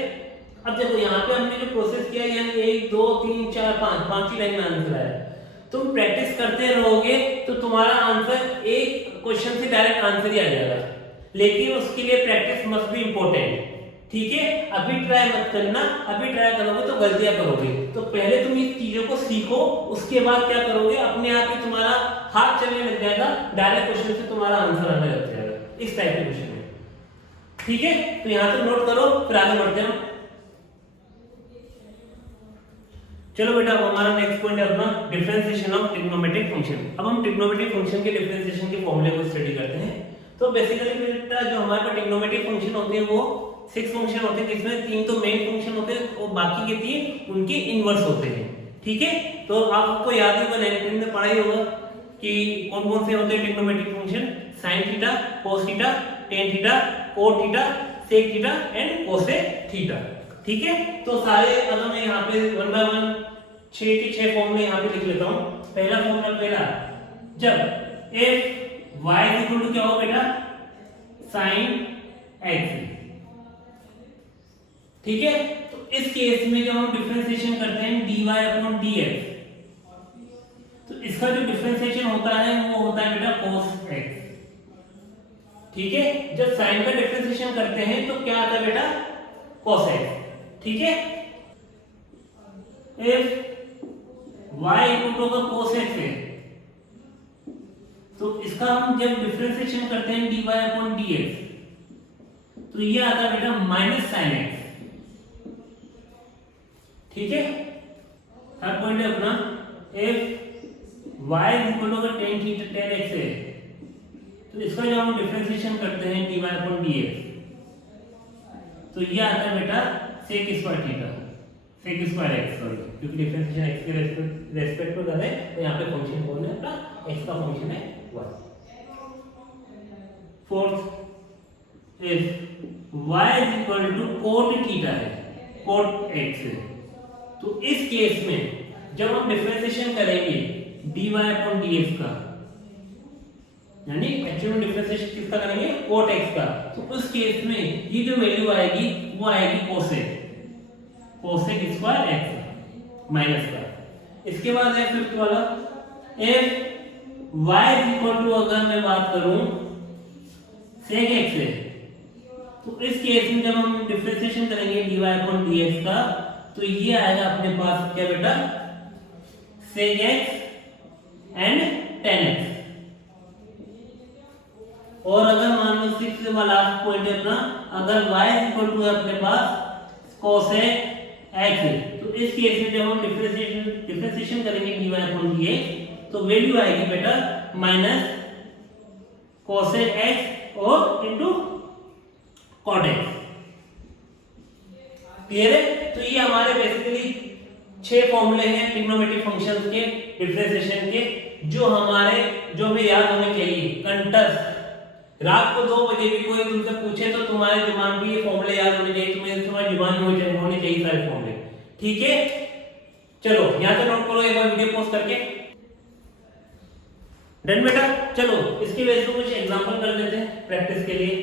अब देखो यहाँ पे हमने जो प्रोसेस किया, यानी 1 2 3 4 5 पांच ही लाइन में आंसर आया। तुम प्रैक्टिस करते रहोगे तो तुम्हारा आंसर एक क्वेश्चन से डायरेक्ट आंसर ही आ जाएगा, लेकिन उसके लिए प्रैक्टिस मस्ट बी इंपॉर्टेंट। ठीक है, अभी ट्राई मत करना, अभी ट्राई करोगे तो गलतियां करोगे। तो पहले तुम इस चीजों को सीखो, उसके बाद क्या करोगे, अपने आप ही तुम्हारा हाथ चलने लग जाएगा, डायरेक्ट क्वेश्चन से तुम्हारा आंसर आने लग जाएगा, इस टाइप के क्वेश्चन में। ठीक है, तो यहां तक नोट करो, फिर आगे बढ़ते हैं। चलो बेटा, अब हमारा नेक्स्ट पॉइंट है अपना डिफरेंशिएशन ऑफ ट्रिग्नोमेट्रिक फंक्शन। अब हम ट्रिग्नोमेट्रिक फंक्शन के डिफरेंशिएशन के फॉर्मूले को स्टडी करते हैं। तो बेसिकली बेटा जो हमारे पास ट्रिग्नोमेट्रिक फंक्शन होते हैं वो 6 फंक्शन होते हैं, जिसमें 3 तो मेन फंक्शन होते हैं और बाकी के 3 उनके इनवर्स होते हैं। ठीक है, तो आपको याद ही होगा 9th में पढ़ा ही होगा कि कौन कौन से होते हैं trigonometric function, sin theta, cos theta, tan theta, cot theta, sec theta and cosec theta. ठीक है, तो सारे अगर मैं यहाँ पे 1 by 1 6 के 6 फॉर्मूले यहाँ पे लिख लेता हूँ। पहला फॉर्मूला, पहला जब f y इक्वल टू क्या हो बेटा sin x। ठीक है, तो इस केस में जब हम डिफरेंशिएशन करते हैं dy/dx, तो इसका जो डिफरेंशिएशन होता है वो होता है बेटा cos x। ठीक है, जब sin का डिफरेंशिएशन करते हैं तो क्या आता है बेटा cos x। ठीक है, if y equal to cos x है, तो इसका हम जब डिफरेंशिएशन करते हैं dy/dx, तो ये आता है बेटा माइनस sin x। ठीक है, थर्ड पॉइंट है अपना if y equal to tan theta tan x है, तो इसका जब हम डिफरेंशिएशन करते हैं dy/dx, तो ये आता है बेटा sec square theta, sec square x, sorry, क्योंकि डिफरेंशिएशन x के रेस्पेक्ट में कर रहे हैं, तो यहाँ पे फंक्शन कौन है अपना x का फंक्शन है y। Fourth if y equal to cot theta है, cot x है, तो इस केस में जब हम डिफरेंशिएशन करेंगे dy/dx का, यानी एक्चुअल डिफरेंशिएशन किसका करेंगे cot x का, तो उस केस में ये जो वैल्यू आएगी वो आएगी cosec स्क्वायर x माइनस का। इसके बाद है फिफ्थ वाला, if y इक्वल टू अगर मैं बात करूं sec x है, तो इस केस में जब हम डिफरेंशिएशन करेंगे dy/dx का, तो ये आएगा अपने पास क्या बेटा sec x and tan x। और अगर मान लो 6 वाला लास्ट पॉइंट है अपना, अगर y इक्वल टू है अपने पास cosec x, तो इस केस में जब हम डिफरेंशिएशन करेंगे dy अपॉन dx तो वैल्यू आएगी बेटा माइनस cosec x और इनटू cot x। क्लियर है? तो ये हमारे बेसिकली 6 फॉर्मूले हैं ट्रिग्नोमेट्रिक फंक्शंस के डिफरेंशिएशन के, जो हमें याद होने चाहिए कंटस्ट। रात को 2 बजे भी कोई तुमसे पूछे तो तुम्हारे दिमाग में ये फॉर्मूले याद होने चाहिए, तुम्हारी जुबान में होने चाहिए सारे फॉर्मूले। ठीक है, चलो यहां तो नोट करो एक बार वीडियो पॉज करके। डन बेटा? चलो इसके बेस पे कुछ एग्जांपल कर लेते हैं प्रैक्टिस के लिए।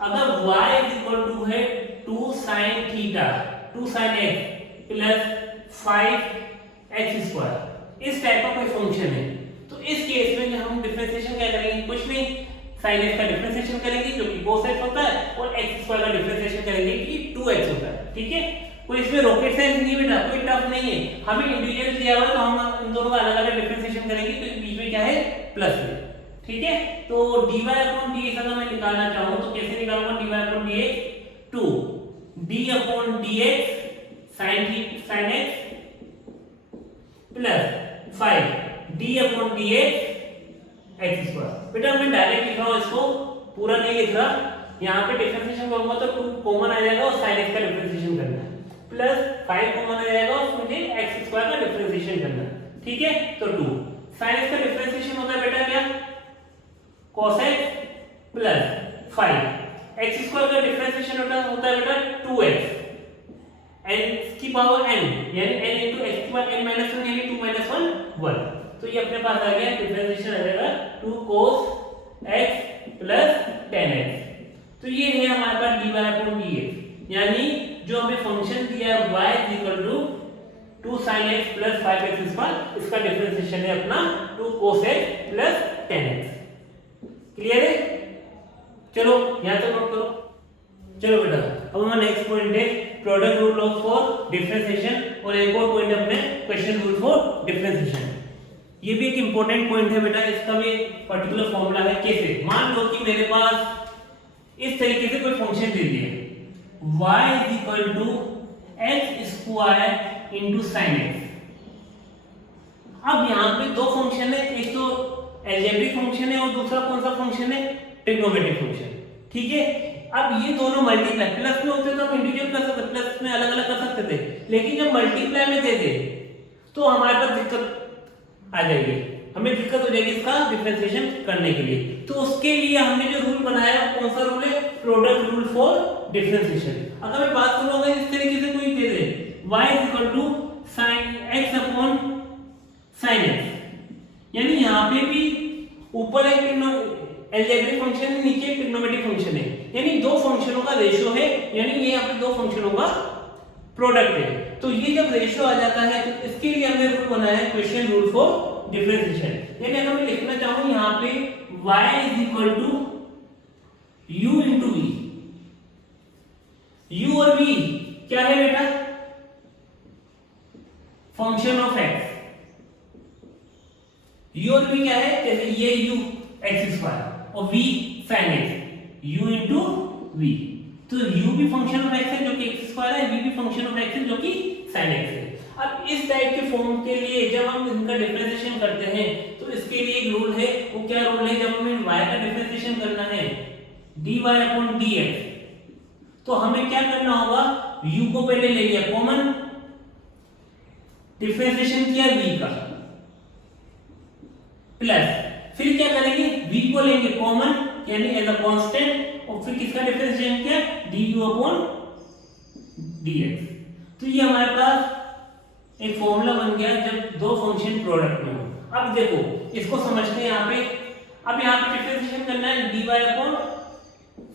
अगर y है 2 sin theta 2 sin x plus 5x², इस टाइप का कोई फंक्शन है, तो इस केस में हम डिफरेंशिएशन क्या करेंगे? कुछ नहीं, sin x का डिफरेंशिएशन करेंगे जो कि cos x होता है, और x² का डिफरेंशिएशन करेंगे कि 2x होता है। ठीक है, कोई इसमें रॉकेट साइंस नहीं बेटा, कोई टफ नहीं है। हमें इंटीग्रल दिया हुआ है तो हम इन दोनों का अलग-अलग डिफरेंशिएशन करेंगे, तो बीच में क्या है प्लस है। ठीक है, तो dy अपॉन dx अगर मैं निकालना चाहूं तो कैसे निकालूंगा? dy upon dx 2 d upon dx sin x plus 5 d upon dx x²। बेटा मैं डायरेक्ट लिख रहा हूं, इसको पूरा नहीं लिख रहा। यहां पे डिफरेंशिएशन करूंगा तो 2 कॉमन आ जाएगा और sin x का डिफरेंशिएशन करना है, प्लस 5 कॉमन आ जाएगा और मुझे x² का डिफरेंशिएशन करना है। ठीक है, तो 2 sin x का डिफरेंशिएशन होता है बेटा क्या? cos x प्लस 5 x² का डिफरेंशिएशन होता है बेटा 2x n की पावर n, यानी n into x की पावर n minus 1 यानी 2 minus 1 1। तो ये अपने पास आ गया, डिफरेंशिएशन आ जाएगा 2 cos x plus tan x। तो ये है हमारे पास dy अपॉन dx, यानी जो हमें फंक्शन दिया है y equal to 2 sin x plus 5x², इसका डिफरेंशिएशन है अपना 2 cos x plus tan x। Clear है? चलो यहां तक नोट करो। चलो बेटा अब हमारा नेक्स्ट पॉइंट है product rule of for differentiation, और एक और पॉइंट अपने क्वेश्चन रूल फॉर डिफरेंशिएशन। ये भी एक इंपॉर्टेंट पॉइंट है बेटा, इसका भी पर्टिकुलर फॉर्मूला है। कैसे? मान लो कि मेरे पास इस तरीके से कोई फंक्शन दे दिया y x² sin x। अब यहां पे 2 फंक्शन है, एक तो अलजेब्रिक फंक्शन है और दूसरा कौन सा फंक्शन है? Trigonometric function. ठीक है, अब ये दोनों मल्टीप्लाई प्लस में होते तो हम इंडिविजुअल कर सकते, प्लस में अलग अलग कर सकते थे, लेकिन जब मल्टीप्लाई में दे दे तो हमारे पास दिक्कत आ जाएगी, हमें दिक्कत हो जाएगी इसका डिफरेंशिएशन करने के लिए। तो उसके लिए हमने जो रूल बनाया कौन सा रूल है? Product rule for differentiation. अगर मैं बात करूं, अगर इस तरीके से कोई दे दे y sin x upon sin x, यानी यहां पे भी ऊपर एक अलजेब्रिक फंक्शन है, नीचे एक ट्रिग्नोमेट्रिक फंक्शन है, यानी 2 फंक्शनों का रेशियो है, यानी ये यहां पे 2 फंक्शनों का प्रोडक्ट है। तो ये जब रेशियो आ जाता है तो इसके लिए हमने रूल बनाया है क्वेश्चन रूल फॉर डिफरेंशिएशन। यानी अगर मैं लिखना चाहूं यहां पे y u into v, u और v क्या है बेटा? Function of x। u और v क्या है? जैसे ये u x² और v sin x, u into v। तो u भी फंक्शन ऑफ x है जो कि x² है, v भी फंक्शन ऑफ x है जो कि sin x है। अब इस टाइप के फॉर्म के लिए जब हम इनका डिफरेंशिएशन करते हैं तो इसके लिए एक रूल है, वो क्या रूल है? जब हमें y का डिफरेंशिएशन करना है dy अपॉन dx, तो हमें क्या करना होगा? u को पहले ले लिया कॉमन, डिफरेंशिएशन किया v का, प्लस फिर क्या करेंगे? v को लेंगे कॉमन यानी एज अ कांस्टेंट, और फिर किसका डिफरेंशिएशन किया? du upon dx। तो ये हमारे पास एक फॉर्मूला बन गया जब 2 फंक्शन प्रोडक्ट में हो। अब देखो इसको समझते हैं यहाँ पे। अब यहाँ पे डिफरेंशिएशन करना है dy अपॉन,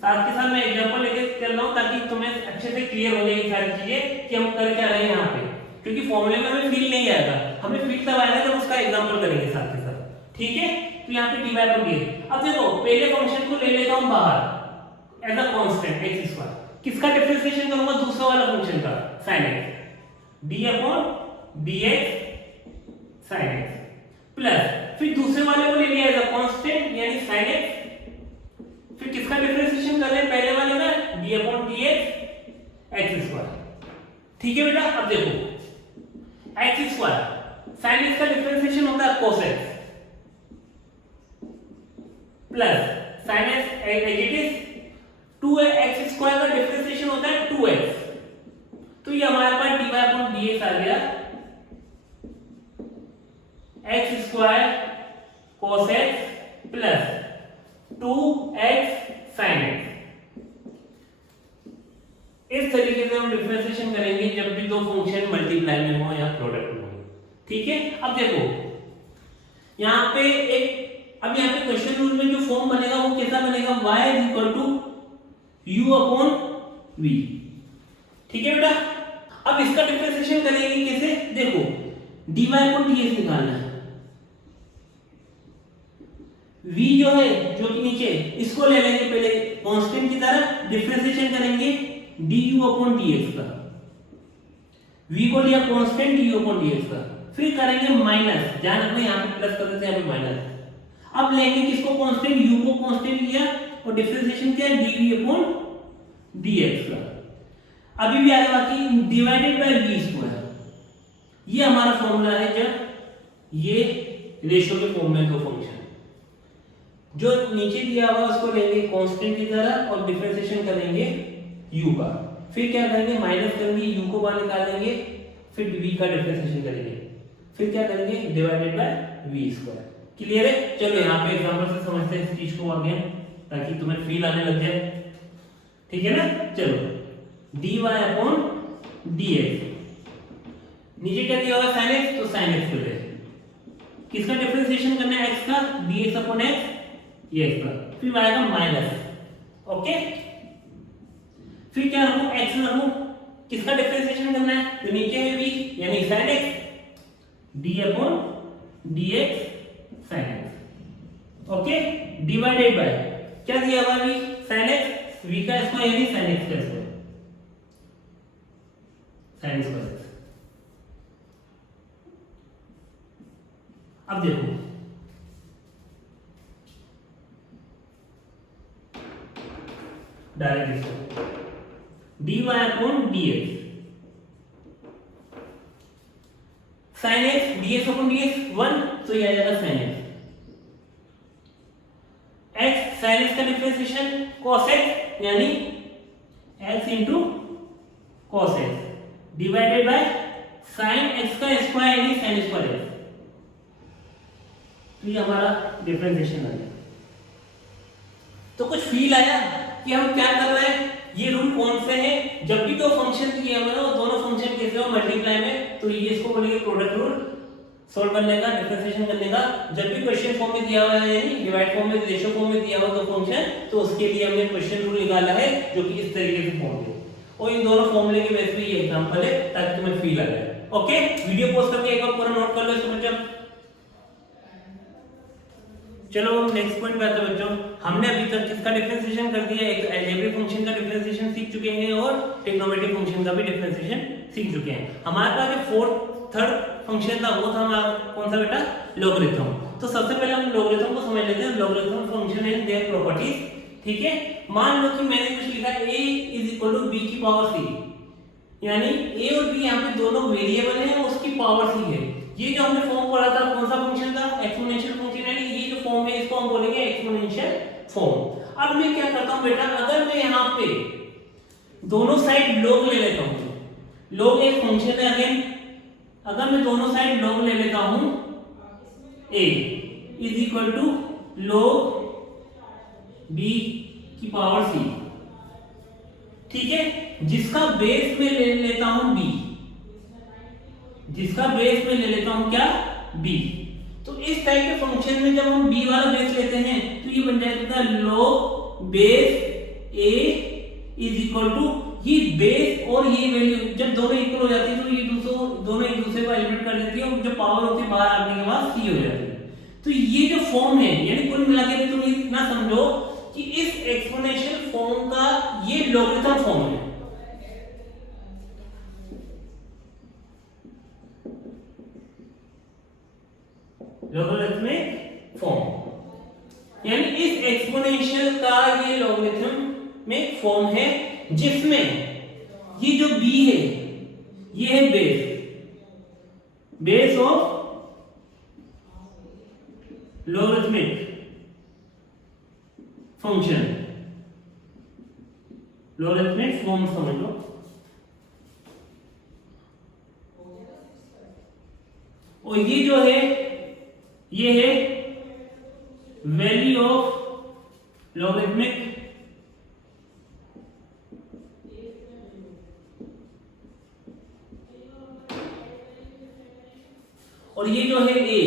साथ के साथ मैं एग्जांपल लेके चल रहा हूँ ताकि तुम्हें अच्छे से क्लियर हो जाएगी सारी चीजें कि हम कर क्या रहे हैं यहाँ पे, क्योंकि फॉर्मूले में हमें फील नहीं आएगा, हमें फील तब आएगा जब उसका एग्जांपल करेंगे साथ के साथ। ठीक है, तो यहाँ पे dy अपॉन dx। अब देखो पहले फंक्शन को ले लेता हूँ बाहर एज अ कांस्टेंट x², किसका डिफरेंशिएशन करूंगा? दूसरा वाला फंक्शन का sin x। D upon d x sine x plus फिर दूसरे वाले को ले लिया एज अ कांस्टेंट यानी साइन एक्स, फिर किसका डिफरेंशिएशन कर रहे हैं पहले वाले में d upon d x x square. ठीक है बेटा, अब देखो एक्स स्क्वायर साइन एक्स का डिफरेंशिएशन होता है cos x plus sine x as it is 2x square का डिफरेंशिएशन होता है 2x, तो ये हमारे पास dy अपॉन dx आ गया x square cos x plus 2x sin x। इस तरीके से हम डिफरेंशिएशन करेंगे जब भी दो फंक्शन मल्टीप्लाई में हो या प्रोडक्ट में हो। ठीक है, अब देखो यहाँ पे अब यहाँ पे क्वेश्चन रूल में जो फॉर्म बनेगा वो कैसा बनेगा, y is equal to u upon v। ठीक है बेटा, अब इसका डिफरेंशिएशन करेंगे कैसे, देखो dy अपॉन dx निकालना है, v जो है जो कि नीचे इसको ले लेंगे पहले कांस्टेंट की तरह, डिफरेंशिएशन करेंगे du अपॉन dx का, v को लिया कांस्टेंट du अपॉन dx का, फिर करेंगे माइनस, ध्यान रखना यहाँ पे प्लस कर देते हैं यहाँ पे माइनस। अब लेंगे किसको कांस्टेंट, u को कांस्टेंट लिया और डिफरेंशिएशन किया dv अपॉन dx का। अभी भी आगे बाकी डिवाइडेड बाय v स्क्वायर, ये हमारा फॉर्मूला है जब ये रेशियो के फॉर्म में दो फंक्शन जो नीचे दिया हुआ उसको लेंगे कांस्टेंट की तरह और डिफरेंशिएशन करेंगे u का, फिर क्या करेंगे माइनस करेंगे u को बाहर निकालेंगे, फिर v का डिफरेंशिएशन करेंगे, फिर क्या करेंगे divided by v square. Clear है, चलो यहाँ पे एग्जांपल से समझते हैं इस चीज को आगे ताकि तुम्हें फील आने लग जाए। ठीक है ना, चलो dy अपॉन dx, नीचे क्या दिया हुआ sin x, तो sin x कर दे, किसका डिफरेंशिएशन करना है x का, dx अपॉन x ये x का, फिर आएगा माइनस, ओके फिर क्या रखूं x रखूं, किसका डिफरेंशिएशन करना है, तो नीचे है v यानी sin x d upon dx sin x, okay divided by क्या दिया हुआ v sin x, v का स्क्वायर यानी sin x का स्क्वायर, sin स्क्वायर। अब देखो डायरेक्ट इसको dy upon dx sin x dx upon dx 1, तो ये आ जाएगा sin x sin x का डिफरेंशिएशन cos x यानी x into cos x divided by sin x का स्क्वायर यानी sin स्क्वायर x, तो ये हमारा डिफरेंशिएशन आ गया। तो कुछ फील आया कि हम क्या कर रहे हैं, ये रूल कौन से हैं, जब भी दो फंक्शन दिए हुए हैं दोनों फंक्शन कैसे हो मल्टीप्लाई में, तो ये इसको बोलेंगे प्रोडक्ट रूल सॉल्व करने का, डिफरेंशिएशन करने का। जब भी क्वेश्चन फॉर्म में दिया हुआ है यानी डिवाइड फॉर्म में, रेशियो फॉर्म में दिया हुआ दो फंक्शन, तो उसके लिए हमने क्वेश्चन रूल निकाला है जो कि इस तरीके से फॉर्म है, और इन दोनों फॉर्मूले के बेस पे ये एग्जांपल है ताकि तुम्हें फील आ जाए। ओके, वीडियो पॉज करके एक बार पूरा नोट कर लो इसको बच्चों। चलो हम नेक्स्ट पॉइंट पे आते हैं बच्चों। हमने अभी तक किसका डिफरेंशिएशन कर दिया, एक अलजेब्रिक फंक्शन का डिफरेंशिएशन सीख चुके हैं और ट्रिग्नोमेट्रिक फंक्शन का भी डिफरेंशिएशन सीख चुके हैं। हमारे पास जो थर्ड फंक्शन था वो था हमारा कौन सा बेटा, लोगरिथम। तो सबसे पहले हम लोगरिथम को समझ लेते हैं। Logarithm function and their properties. ठीक है, मान लो कि मैंने कुछ लिखा a is equal to b की पावर c, यानी a और b यहाँ पे दोनों वेरिएबल हैं और उसकी पावर c है। ये जो हमने फॉर्म पढ़ा था कौन सा फंक्शन था, एक्सपोनेंशियल फंक्शन, यानी ये जो फॉर्म है इसको हम बोलेंगे एक्सपोनेंशियल फॉर्म। अब मैं क्या करता हूं बेटा, अगर मैं यहाँ पे दोनों साइड log ले लेता हूं, log एक फंक्शन है अगेन, अगर मैं दोनों साइड log ले लेता हूं a is equal to log b की पावर c, ठीक है, जिसका बेस में ले लेता हूं b, जिसका बेस में ले लेता हूं क्या, b। तो इस टाइप के फंक्शन में जब हम b वाला बेस लेते हैं तो ये बन जाएगा log base a is equal to, ये बेस और ये वैल्यू जब दोनों इक्वल हो जाती है तो ये दोनों एक दूसरे को एलिमिनेट कर देती है और जो पावर होती है बाहर आने के बाद c हो जाती है। तो ये जो फॉर्म है, यानी कुल मिला के तुम इतना समझो कि इस एक्सपोनेंशियल फॉर्म का ये लॉगरिथम फॉर्म है। लॉगरिथम में फॉर्म है जिसमें ये जो b है ये है base of logarithmic function, logarithmic form समझ लो। और ये जो है ये है वैल्यू ऑफ लॉगरिथमिक और ये जो है a,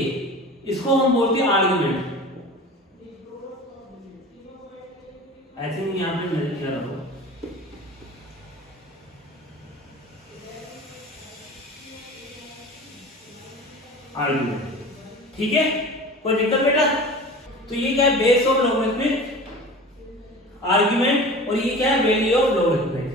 इसको हम बोलते हैं आर्गुमेंट। आई थिंक यहां पे मेरे क्या रखो आर्गुमेंट, ठीक है, कोई दिक्कत बेटा? तो ये क्या है, बेस ऑफ लॉगरिथमिक आर्गुमेंट, और ये क्या है, वैल्यू ऑफ लॉगरिथमिक,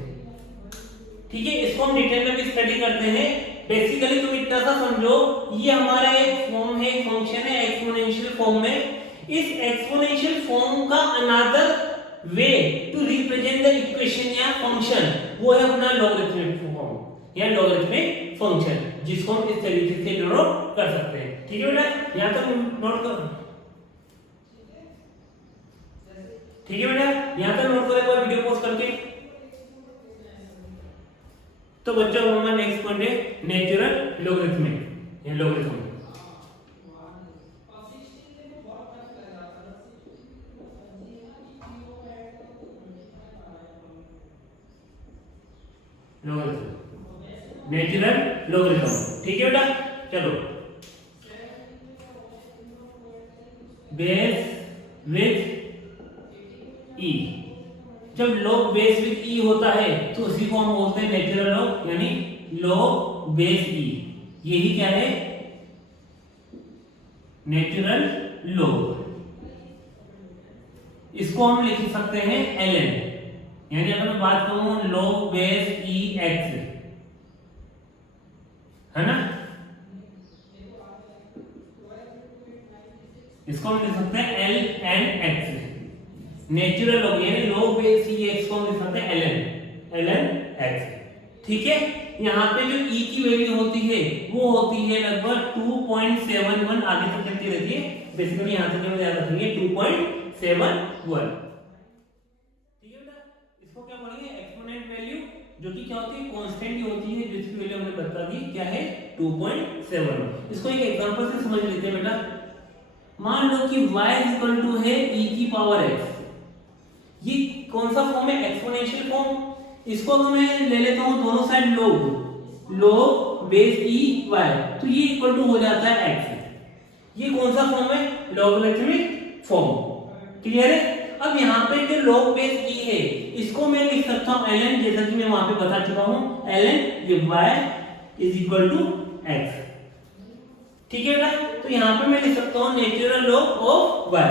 ठीक है। इसको हम डिटेल में भी स्टडी करते हैं। बेसिकली तुम इतना सा समझो, ये हमारा एक फॉर्म है, एक फंक्शन है एक्सपोनेंशियल फॉर्म में। इस एक्सपोनेंशियल फॉर्म का another way to represent the equation या फंक्शन वो है अपना लॉगरिथमिक फॉर्म या लॉगरिथमिक फंक्शन, जिसको हम इस तरीके से नोट कर सकते हैं, ठीक है बेटा? यहां तक नोट करो, ठीक है बेटा? यहां तक नोट करो, कोई वीडियो पॉज करके। तो बच्चों हमारा नेक्स्ट पॉइंट है नेचुरल लॉगरिथमिक या लॉगरिथम। नेचुरल लॉगरिथम, ठीक है बेटा? चलो, बेस विथ ई, जब लॉग बेस विथ ई होता है तो उसी को हम बोलते हैं नेचुरल लॉग, यानी लॉग बेस ई। यही क्या है, नेचुरल लॉग। इसको हम लिख सकते हैं ln, यानी अगर मैं बात करूं लॉग बेस ई एक्स, है ना? इसको हम लिख सकते हैं ln x, नेचुरल लॉग यानी लॉग बेस ई एक्स को हम लिख सकते हैं ln x, ठीक है। यहाँ पे जो e की वैल्यू होती है वो होती है लगभग 2.71, आगे तक चलती रहती है, बेसिकली यहाँ तक हम याद रखेंगे 2.71, ठीक है बेटा? इसको क्या बोलेंगे, एक्सपोनेंट वैल्यू, जो कि क्या होती है, कांस्टेंट ही होती है, जिसकी वैल्यू हमने बता दी क्या है 2.7। इसको एक एग्जांपल से समझ लेते हैं बेटा। मान लो कि y है e की पावर x, ये कौन सा फॉर्म है, एक्सपोनेंशियल फॉर्म। इसको तो मैं ले लेता हूं दोनों side log base e y, तो ये इक्वल टू हो जाता है x। ये कौन सा फॉर्म है, लॉगरिथमिक फॉर्म, क्लियर है? अब यहाँ पे जो log बेस e है इसको मैं लिख सकता हूं ln, जैसा कि मैं वहां पे बता चुका हूं, ln y is equal to x, ठीक है ना? तो यहाँ पे मैं लिख सकता हूं natural log of y,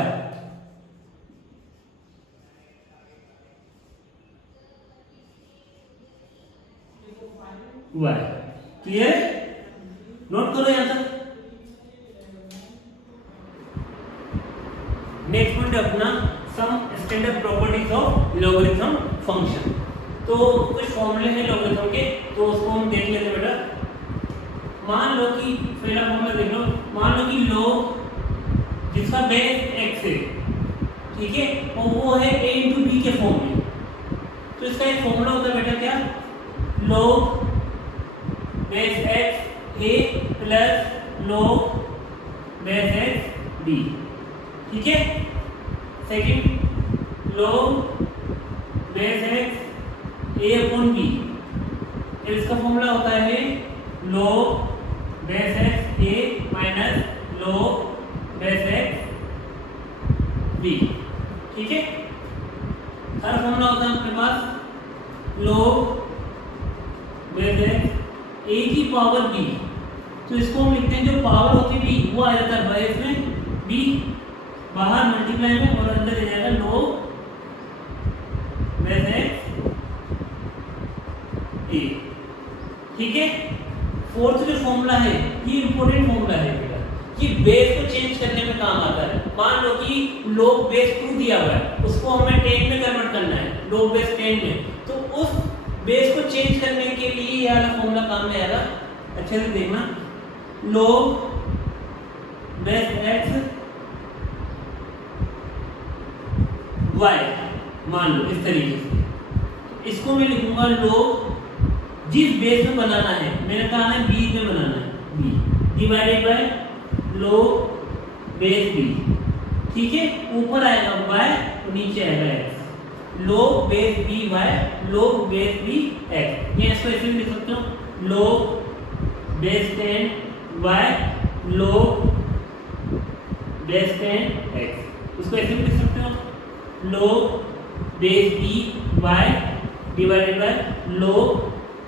y, clear है? नोट करो यहां तक। नेक्स्ट पॉइंट अपना some standard properties of logarithm function. तो कुछ फॉर्मूले हैं लॉगरिथम के, तो उसको हम देख लेते हैं बेटा। मान लो कि पहला फॉर्मूला देख लो, मान लो कि log जिसका बेस x है, ठीक है, और वो है a into b के फॉर्म में, तो इसका एक फॉर्मूला होता है बेटा क्या, log base x a plus log base x b, ठीक है। Second log base x a upon b, इसका फॉर्मूला होता है log base x a minus log base x b, ठीक है। हर फॉर्मूला होता है आपके पास log बेस x a की पावर b, तो इसको हम लिखते हैं जो पावर होती है b वो आ जाता है बेस में b, बाहर मल्टीप्लाई में और अंदर आ जाएगा log बेस x a, ठीक है। फोर्थ जो फॉर्मूला है ये इंपॉर्टेंट फॉर्मूला है बेटा, ये बेस को चेंज करने में काम आता है। मान लो कि log बेस 2 दिया हुआ है, उसको हमें 10 में कन्वर्ट करना है, log base 10 में। तो उस बेस को चेंज करने के लिए ये वाला फॉर्मूला काम में आएगा। अच्छे से देखना, log base x y मान लो इस तरीके से। इसको मैं लिखूंगा log जिस बेस में बनाना है, मैंने कहा है b में बनाना है, b divided by log base b। ठीक है, ऊपर आएगा y और नीचे आएगा x। log base b y log base b x। ये इसको ऐसे भी लिख सकते हो, log base 10 y log base 10 x। उसको ऐसे भी लिख सकते हो, log base b y divided by log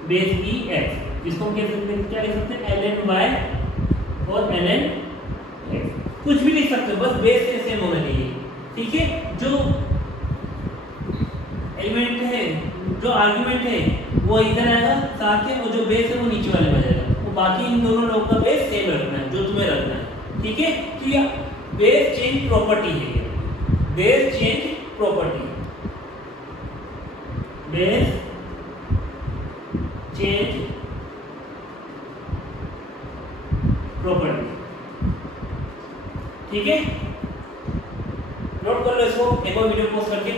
base b x। जिसको हम क्या लिख सकते हैं, ln y और ln x। कुछ भी लिख सकते हो, बस बेस से सेम होना चाहिए। ठीक है, जो एलिमेंट है, जो आर्गुमेंट है वो इधर आएगा साथ में, और जो बेस है वो नीचे वाले में जाएगा। वो बाकी इन दोनों लोग का बेस सेम रखना है, जो तुम्हें रखना है। ठीक है, तो ये बेस चेंज प्रॉपर्टी है, base change property, base change property. ठीक है, नोट कर लो इसको एक और वीडियो पोस्ट करके।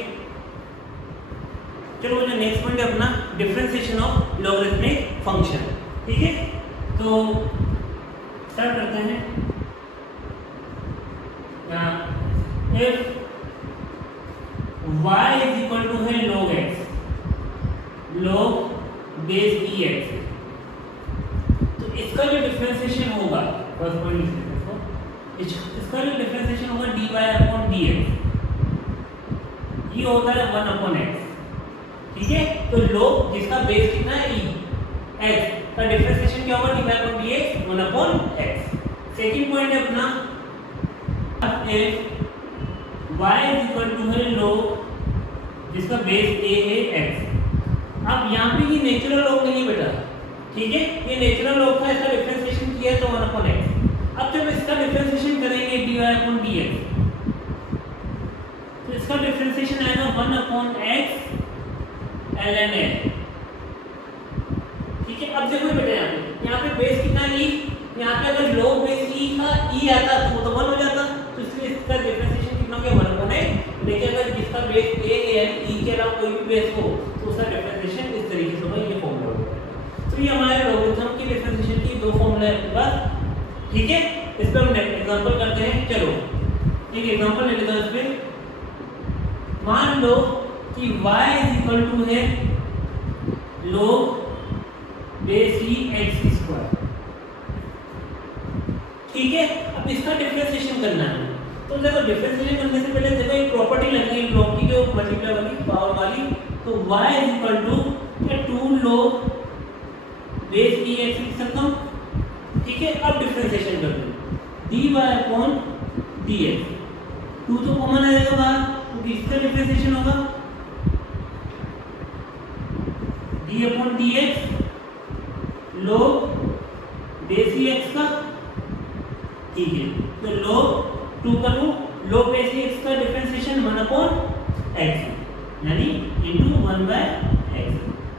चलो मुझे नेक्स्ट पॉइंट है अपना डिफरेंशिएशन ऑफ लॉगरिथमिक फंक्शन। ठीक है, तो स्टार्ट करते हैं। If y is equal to है log x, log base bx, तो इसका जो डिफरेंशिएशन होगा, फर्स्ट पॉइंट इसको, इसका जो डिफरेंशिएशन होगा dy अपॉन dx, ये होता है 1 अपॉन x। ठीक है, तो log जिसका बेस कितना है e x का डिफरेंशिएशन क्या होगा, dy upon dx 1 upon x। Second point है अपना if y is equal to है log जिसका बेस a है x। अब यहाँ पे ये नेचुरल लॉग नहीं है बेटा, ठीक है, ये नेचुरल लॉग था, इसका डिफरेंशिएशन किया तो 1 अपॉन x। अब जब इसका डिफरेंशिएशन करेंगे dy अपॉन dx, तो इसका डिफरेंशिएशन आएगा 1 अपॉन x ln a। ठीक है, अब देखो बेटा यहाँ पे बेस कितना e, यहाँ पे अगर log बेस e का e आता तो वो तो 1 हो जाता, तो इसलिए इसका डिफरेंशिएशन कितना हो गया 1 अपॉन x। लेकिन अगर जिसका बेस a है यानी e के अलावा कोई भी बेस हो तो उसका डिफरेंशिएशन इस तरीके से होगा, ये फॉर्मूला होगा। तो ये हमारे लॉगरिथम की डिफरेंशिएशन की दो फॉर्मूला है आपके पास। ठीक है, इस पे हम एग्जांपल करते हैं। चलो एक एग्जांपल ले लेते हैं। इस पे मान लो कि y इज इक्वल टू है log base e x square. ठीक है, अब इसका डिफरेंशिएशन करना है, तो देखो डिफरेंशिएशन करने से पहले देखो एक प्रॉपर्टी लगती है लॉग की, जो मल्टीप्लाई वाली पावर वाली। तो y is equal to 2 log base e x लिख सकता हूं। ठीक है, अब डिफरेंशिएशन कर दो, dy अपॉन dx, 2 तो कॉमन आ जाएगा बाहर, तो इसका डिफरेंशिएशन होगा d upon dx log base e x का। ठीक है, तो log 2 का 2 log बेस e x का डिफरेंशिएशन 1 अपॉन x यानी इनटू 1 बाय x।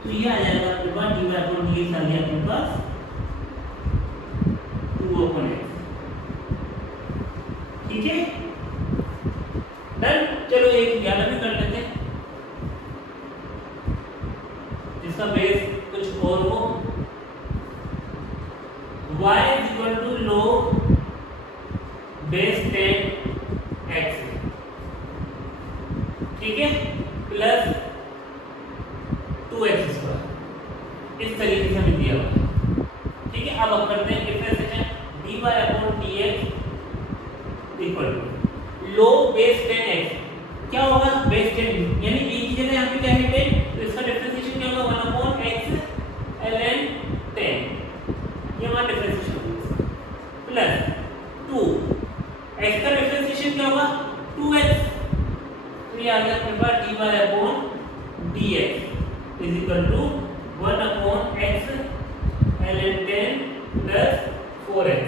तो ये आ जाएगा आपके पास dy अपॉन dx आ गया आपके पास 2 अपॉन x। ठीक है, डन। चलो एक ज्ञान भी कर लेते हैं जिसका बेस कुछ और हो। y is equal to log base 10 x, ठीक है, प्लस 2x स्क्वायर, इस तरीके से हमें दिया हुआ। ठीक है, अब हम करते हैं differentiation dy upon dx equal to log base 10x। क्या होगा, बेस 10 यानी b की जगह यहाँ पे क्या है 10, तो इसका डिफरेंशिएशन क्या होगा 1 अपॉन x ln 10, ये हमारा डिफरेंशिएशन होगा, प्लस 2 x का डिफरेंशिएशन क्या होगा 2x। तो ये आ गया अपने पास dy upon dx is equal to 1 upon x ln 10 plus 4x।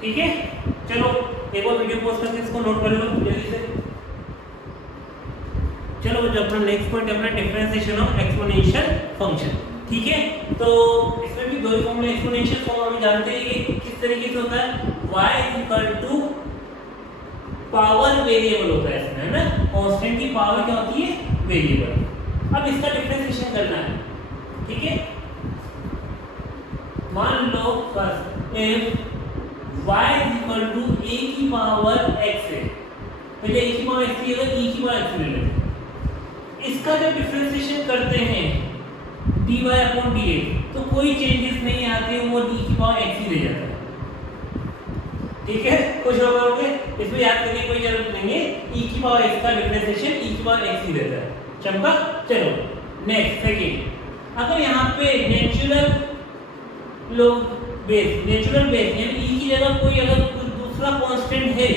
ठीक है, चलो एक और वीडियो पोस्ट करके इसको नोट कर लो जल्दी से। चलो जो अपना नेक्स्ट पॉइंट है अपना डिफरेंशिएशन ऑफ एक्सपोनेंशियल फंक्शन। ठीक है, तो इसमें भी दो ही फॉर्म में एक्सपोनेंशियल फॉर्म हम जानते हैं ये किस तरीके से होता है, y पावर वेरिएबल होता है इसमें, है ना, कांस्टेंट की पावर क्या होती है, वेरिएबल। अब इसका डिफरेंशिएशन करना है। ठीक है, मान लो फर्स्ट इफ y a की पावर x है, पहले a की पावर x की जगह e की पावर x ले लेते हैं। इसका जब डिफरेंशिएशन करते हैं dy अपॉन dx तो कोई चेंजेस नहीं आते, वो d की पावर x ही रह जाता है। ठीक है, कुछ हो गए इसमें याद करने की कोई जरूरत नहीं है, e की पावर x का डिफरेंशिएशन e की पावर x ही रहता है। चमका। चलो नेक्स्ट सेकंड, अगर यहाँ पे नेचुरल बेस यानी e की जगह कोई अगर कुछ दूसरा कांस्टेंट है,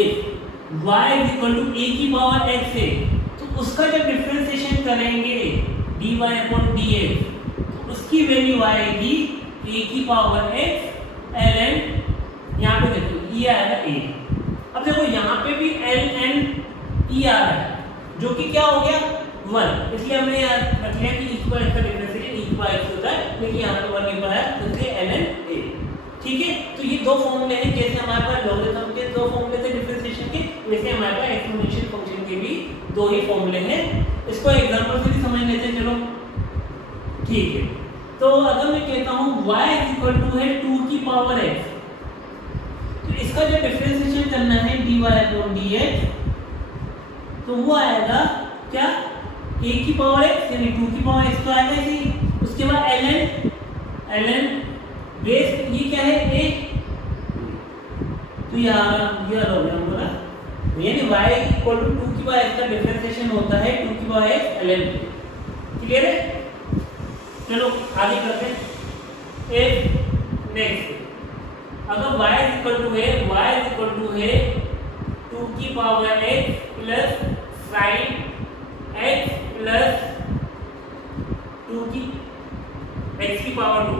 if y a की पावर x है तो उसका जब डिफरेंशिएशन करेंगे dy अपॉन dx तो उसकी वैल्यू आएगी a की पावर x ln, यहाँ पे देखो e आ रहा है a। अब देखो यहाँ पे भी ln e आ रहा है जो कि क्या हो गया 1, इसलिए हमने यहाँ रख लिया कि e की पावर x का डिफरेंशिएशन e की पावर x होता है, लेकिन यहाँ पे 1 लिखा है तो इसलिए ln a। ठीक है, तो ये दो फॉर्मूले हैं, जैसे हमारे पास लॉगरिथम के दो फॉर्मूले थे डिफरेंशिएशन के, वैसे हमारे पास एक्सपोनेंशियल फंक्शन के भी दो ही फॉर्मूले हैं। इसको एग्जांपल से भी समझ लेते हैं। चलो ठीक है, तो अगर मैं कहता हूँ y है 2 की पावर x, तो इसका जो डिफरेंशिएशन करना है dy अपॉन dx तो वो आएगा क्या, a की पावर x यानी 2 की पावर x तो आएगा इसी, उसके बाद ln बेस ये क्या है a, तो यहाँ ये हो गया हमारा, यानी y इक्वल टू 2 की पावर x का डिफरेंशिएशन होता है 2 की पावर x ln। क्लियर है, चलो आगे करते हैं। नेक्स्ट अगर y इक्वल टू है 2 की power x plus sin x plus 2 की x की पावर 2,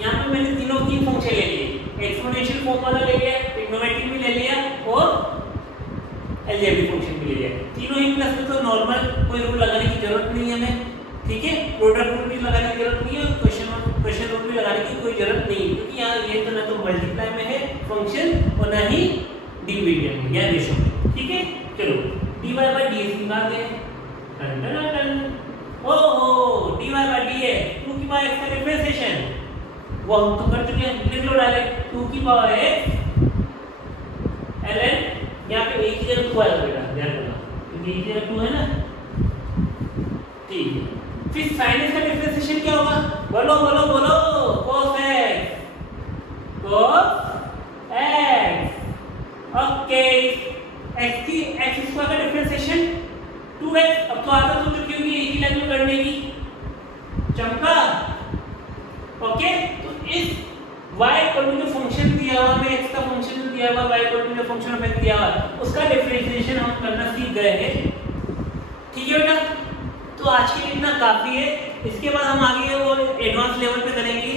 यहाँ पे मैंने तीन फंक्शन ले लिए, एक्सपोनेंशियल फॉर्म वाला ले लिया, ट्रिग्नोमेट्रिक भी ले लिया और अलजेब्रिक फंक्शन भी ले लिया। तीनों ही प्लस में तो नॉर्मल कोई रूल लगाने की जरूरत नहीं है हमें। ठीक है, प्रोडक्ट रूल भी लगाने की जरूरत नहीं है और क्वेश्चन रूल भी लगाने की कोई जरूरत नहीं है, क्योंकि यहाँ ये तो ना तो मल्टीप्लाई में है फंक्शन और ना ही डिवीजन में या रेशो में। ठीक है, चलो dy बाय dx निकाल दें। ओहो dy बाय dx 2 की पावर x का डिफरेंशिएशन वो हम तो कर चुके हैं, लिख लो डायरेक्ट 2 की पावर x ln, यहाँ पे a की जगह 2 आएगा बेटा, ध्यान रखना क्योंकि a की जगह 2 है ना। ठीक है, फिर sin x का डिफरेंशिएशन क्या होगा, बोलो बोलो बोलो, cos x okay, x square का डिफरेंशिएशन 2x, अब तो आदत हो चुकी होगी एक ही लाइन में करने की। चमका। ओके, तो इस y इक्वल टू जो फंक्शन दिया हुआ है, x का फंक्शन दिया हुआ y इक्वल टू जो फंक्शन ऑफ x दिया हुआ है उसका डिफरेंशिएशन हम करना सीख गए हैं। ठीक है बेटा, तो आज के लिए इतना काफी है, इसके बाद हम आगे और एडवांस लेवल पे करेंगे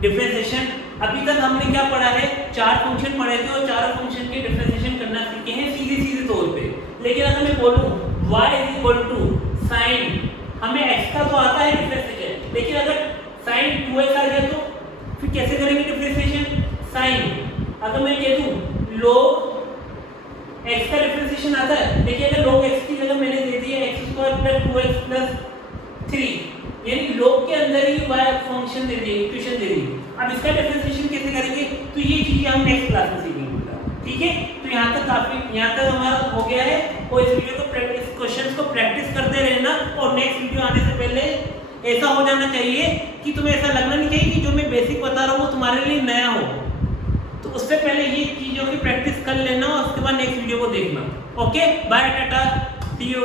डिफरेंशिएशन। अभी तक हमने क्या पढ़ा है, 4 फंक्शन पढ़े थे और चारों फंक्शन के डिफरेंशिएशन करना सीखे हैं सीधे तौर पे। लेकिन अगर मैं बोलूं y इक्वल टू sin, हमें x का तो आता है डिफरेंशिएशन, लेकिन अगर sin 2x आ गया तो फिर कैसे करेंगे डिफरेंशिएशन। sin अगर मैं कह दूं log x का डिफरेंशिएशन आता है, देखिए अगर log x की जगह मैंने दे दिया x² + 2x + 3, यानी log के अंदर ही y फंक्शन दे दिए, इक्वेशन दे दी। अब इसका डिफरेंशिएशन कैसे करेंगे, तो ये चीजें हम नेक्स्ट क्लास में सीखेंगे। ठीक है, तो यहाँ तक हमारा हो गया है, और इस वीडियो को प्रैक्टिस क्वेश्चंस को प्रैक्टिस करते रहना, और नेक्स्ट वीडियो आने से पहले ऐसा हो जाना चाहिए कि तुम्हें ऐसा लगना नहीं चाहिए कि जो मैं बेसिक बता रहा हूँ वो तुम्हारे लिए नया हो। तो उससे पहले ये चीजों की प्रैक्टिस कर लेना और उसके बाद नेक्स्ट वीडियो को देखना। Okay, bye, tata, see you.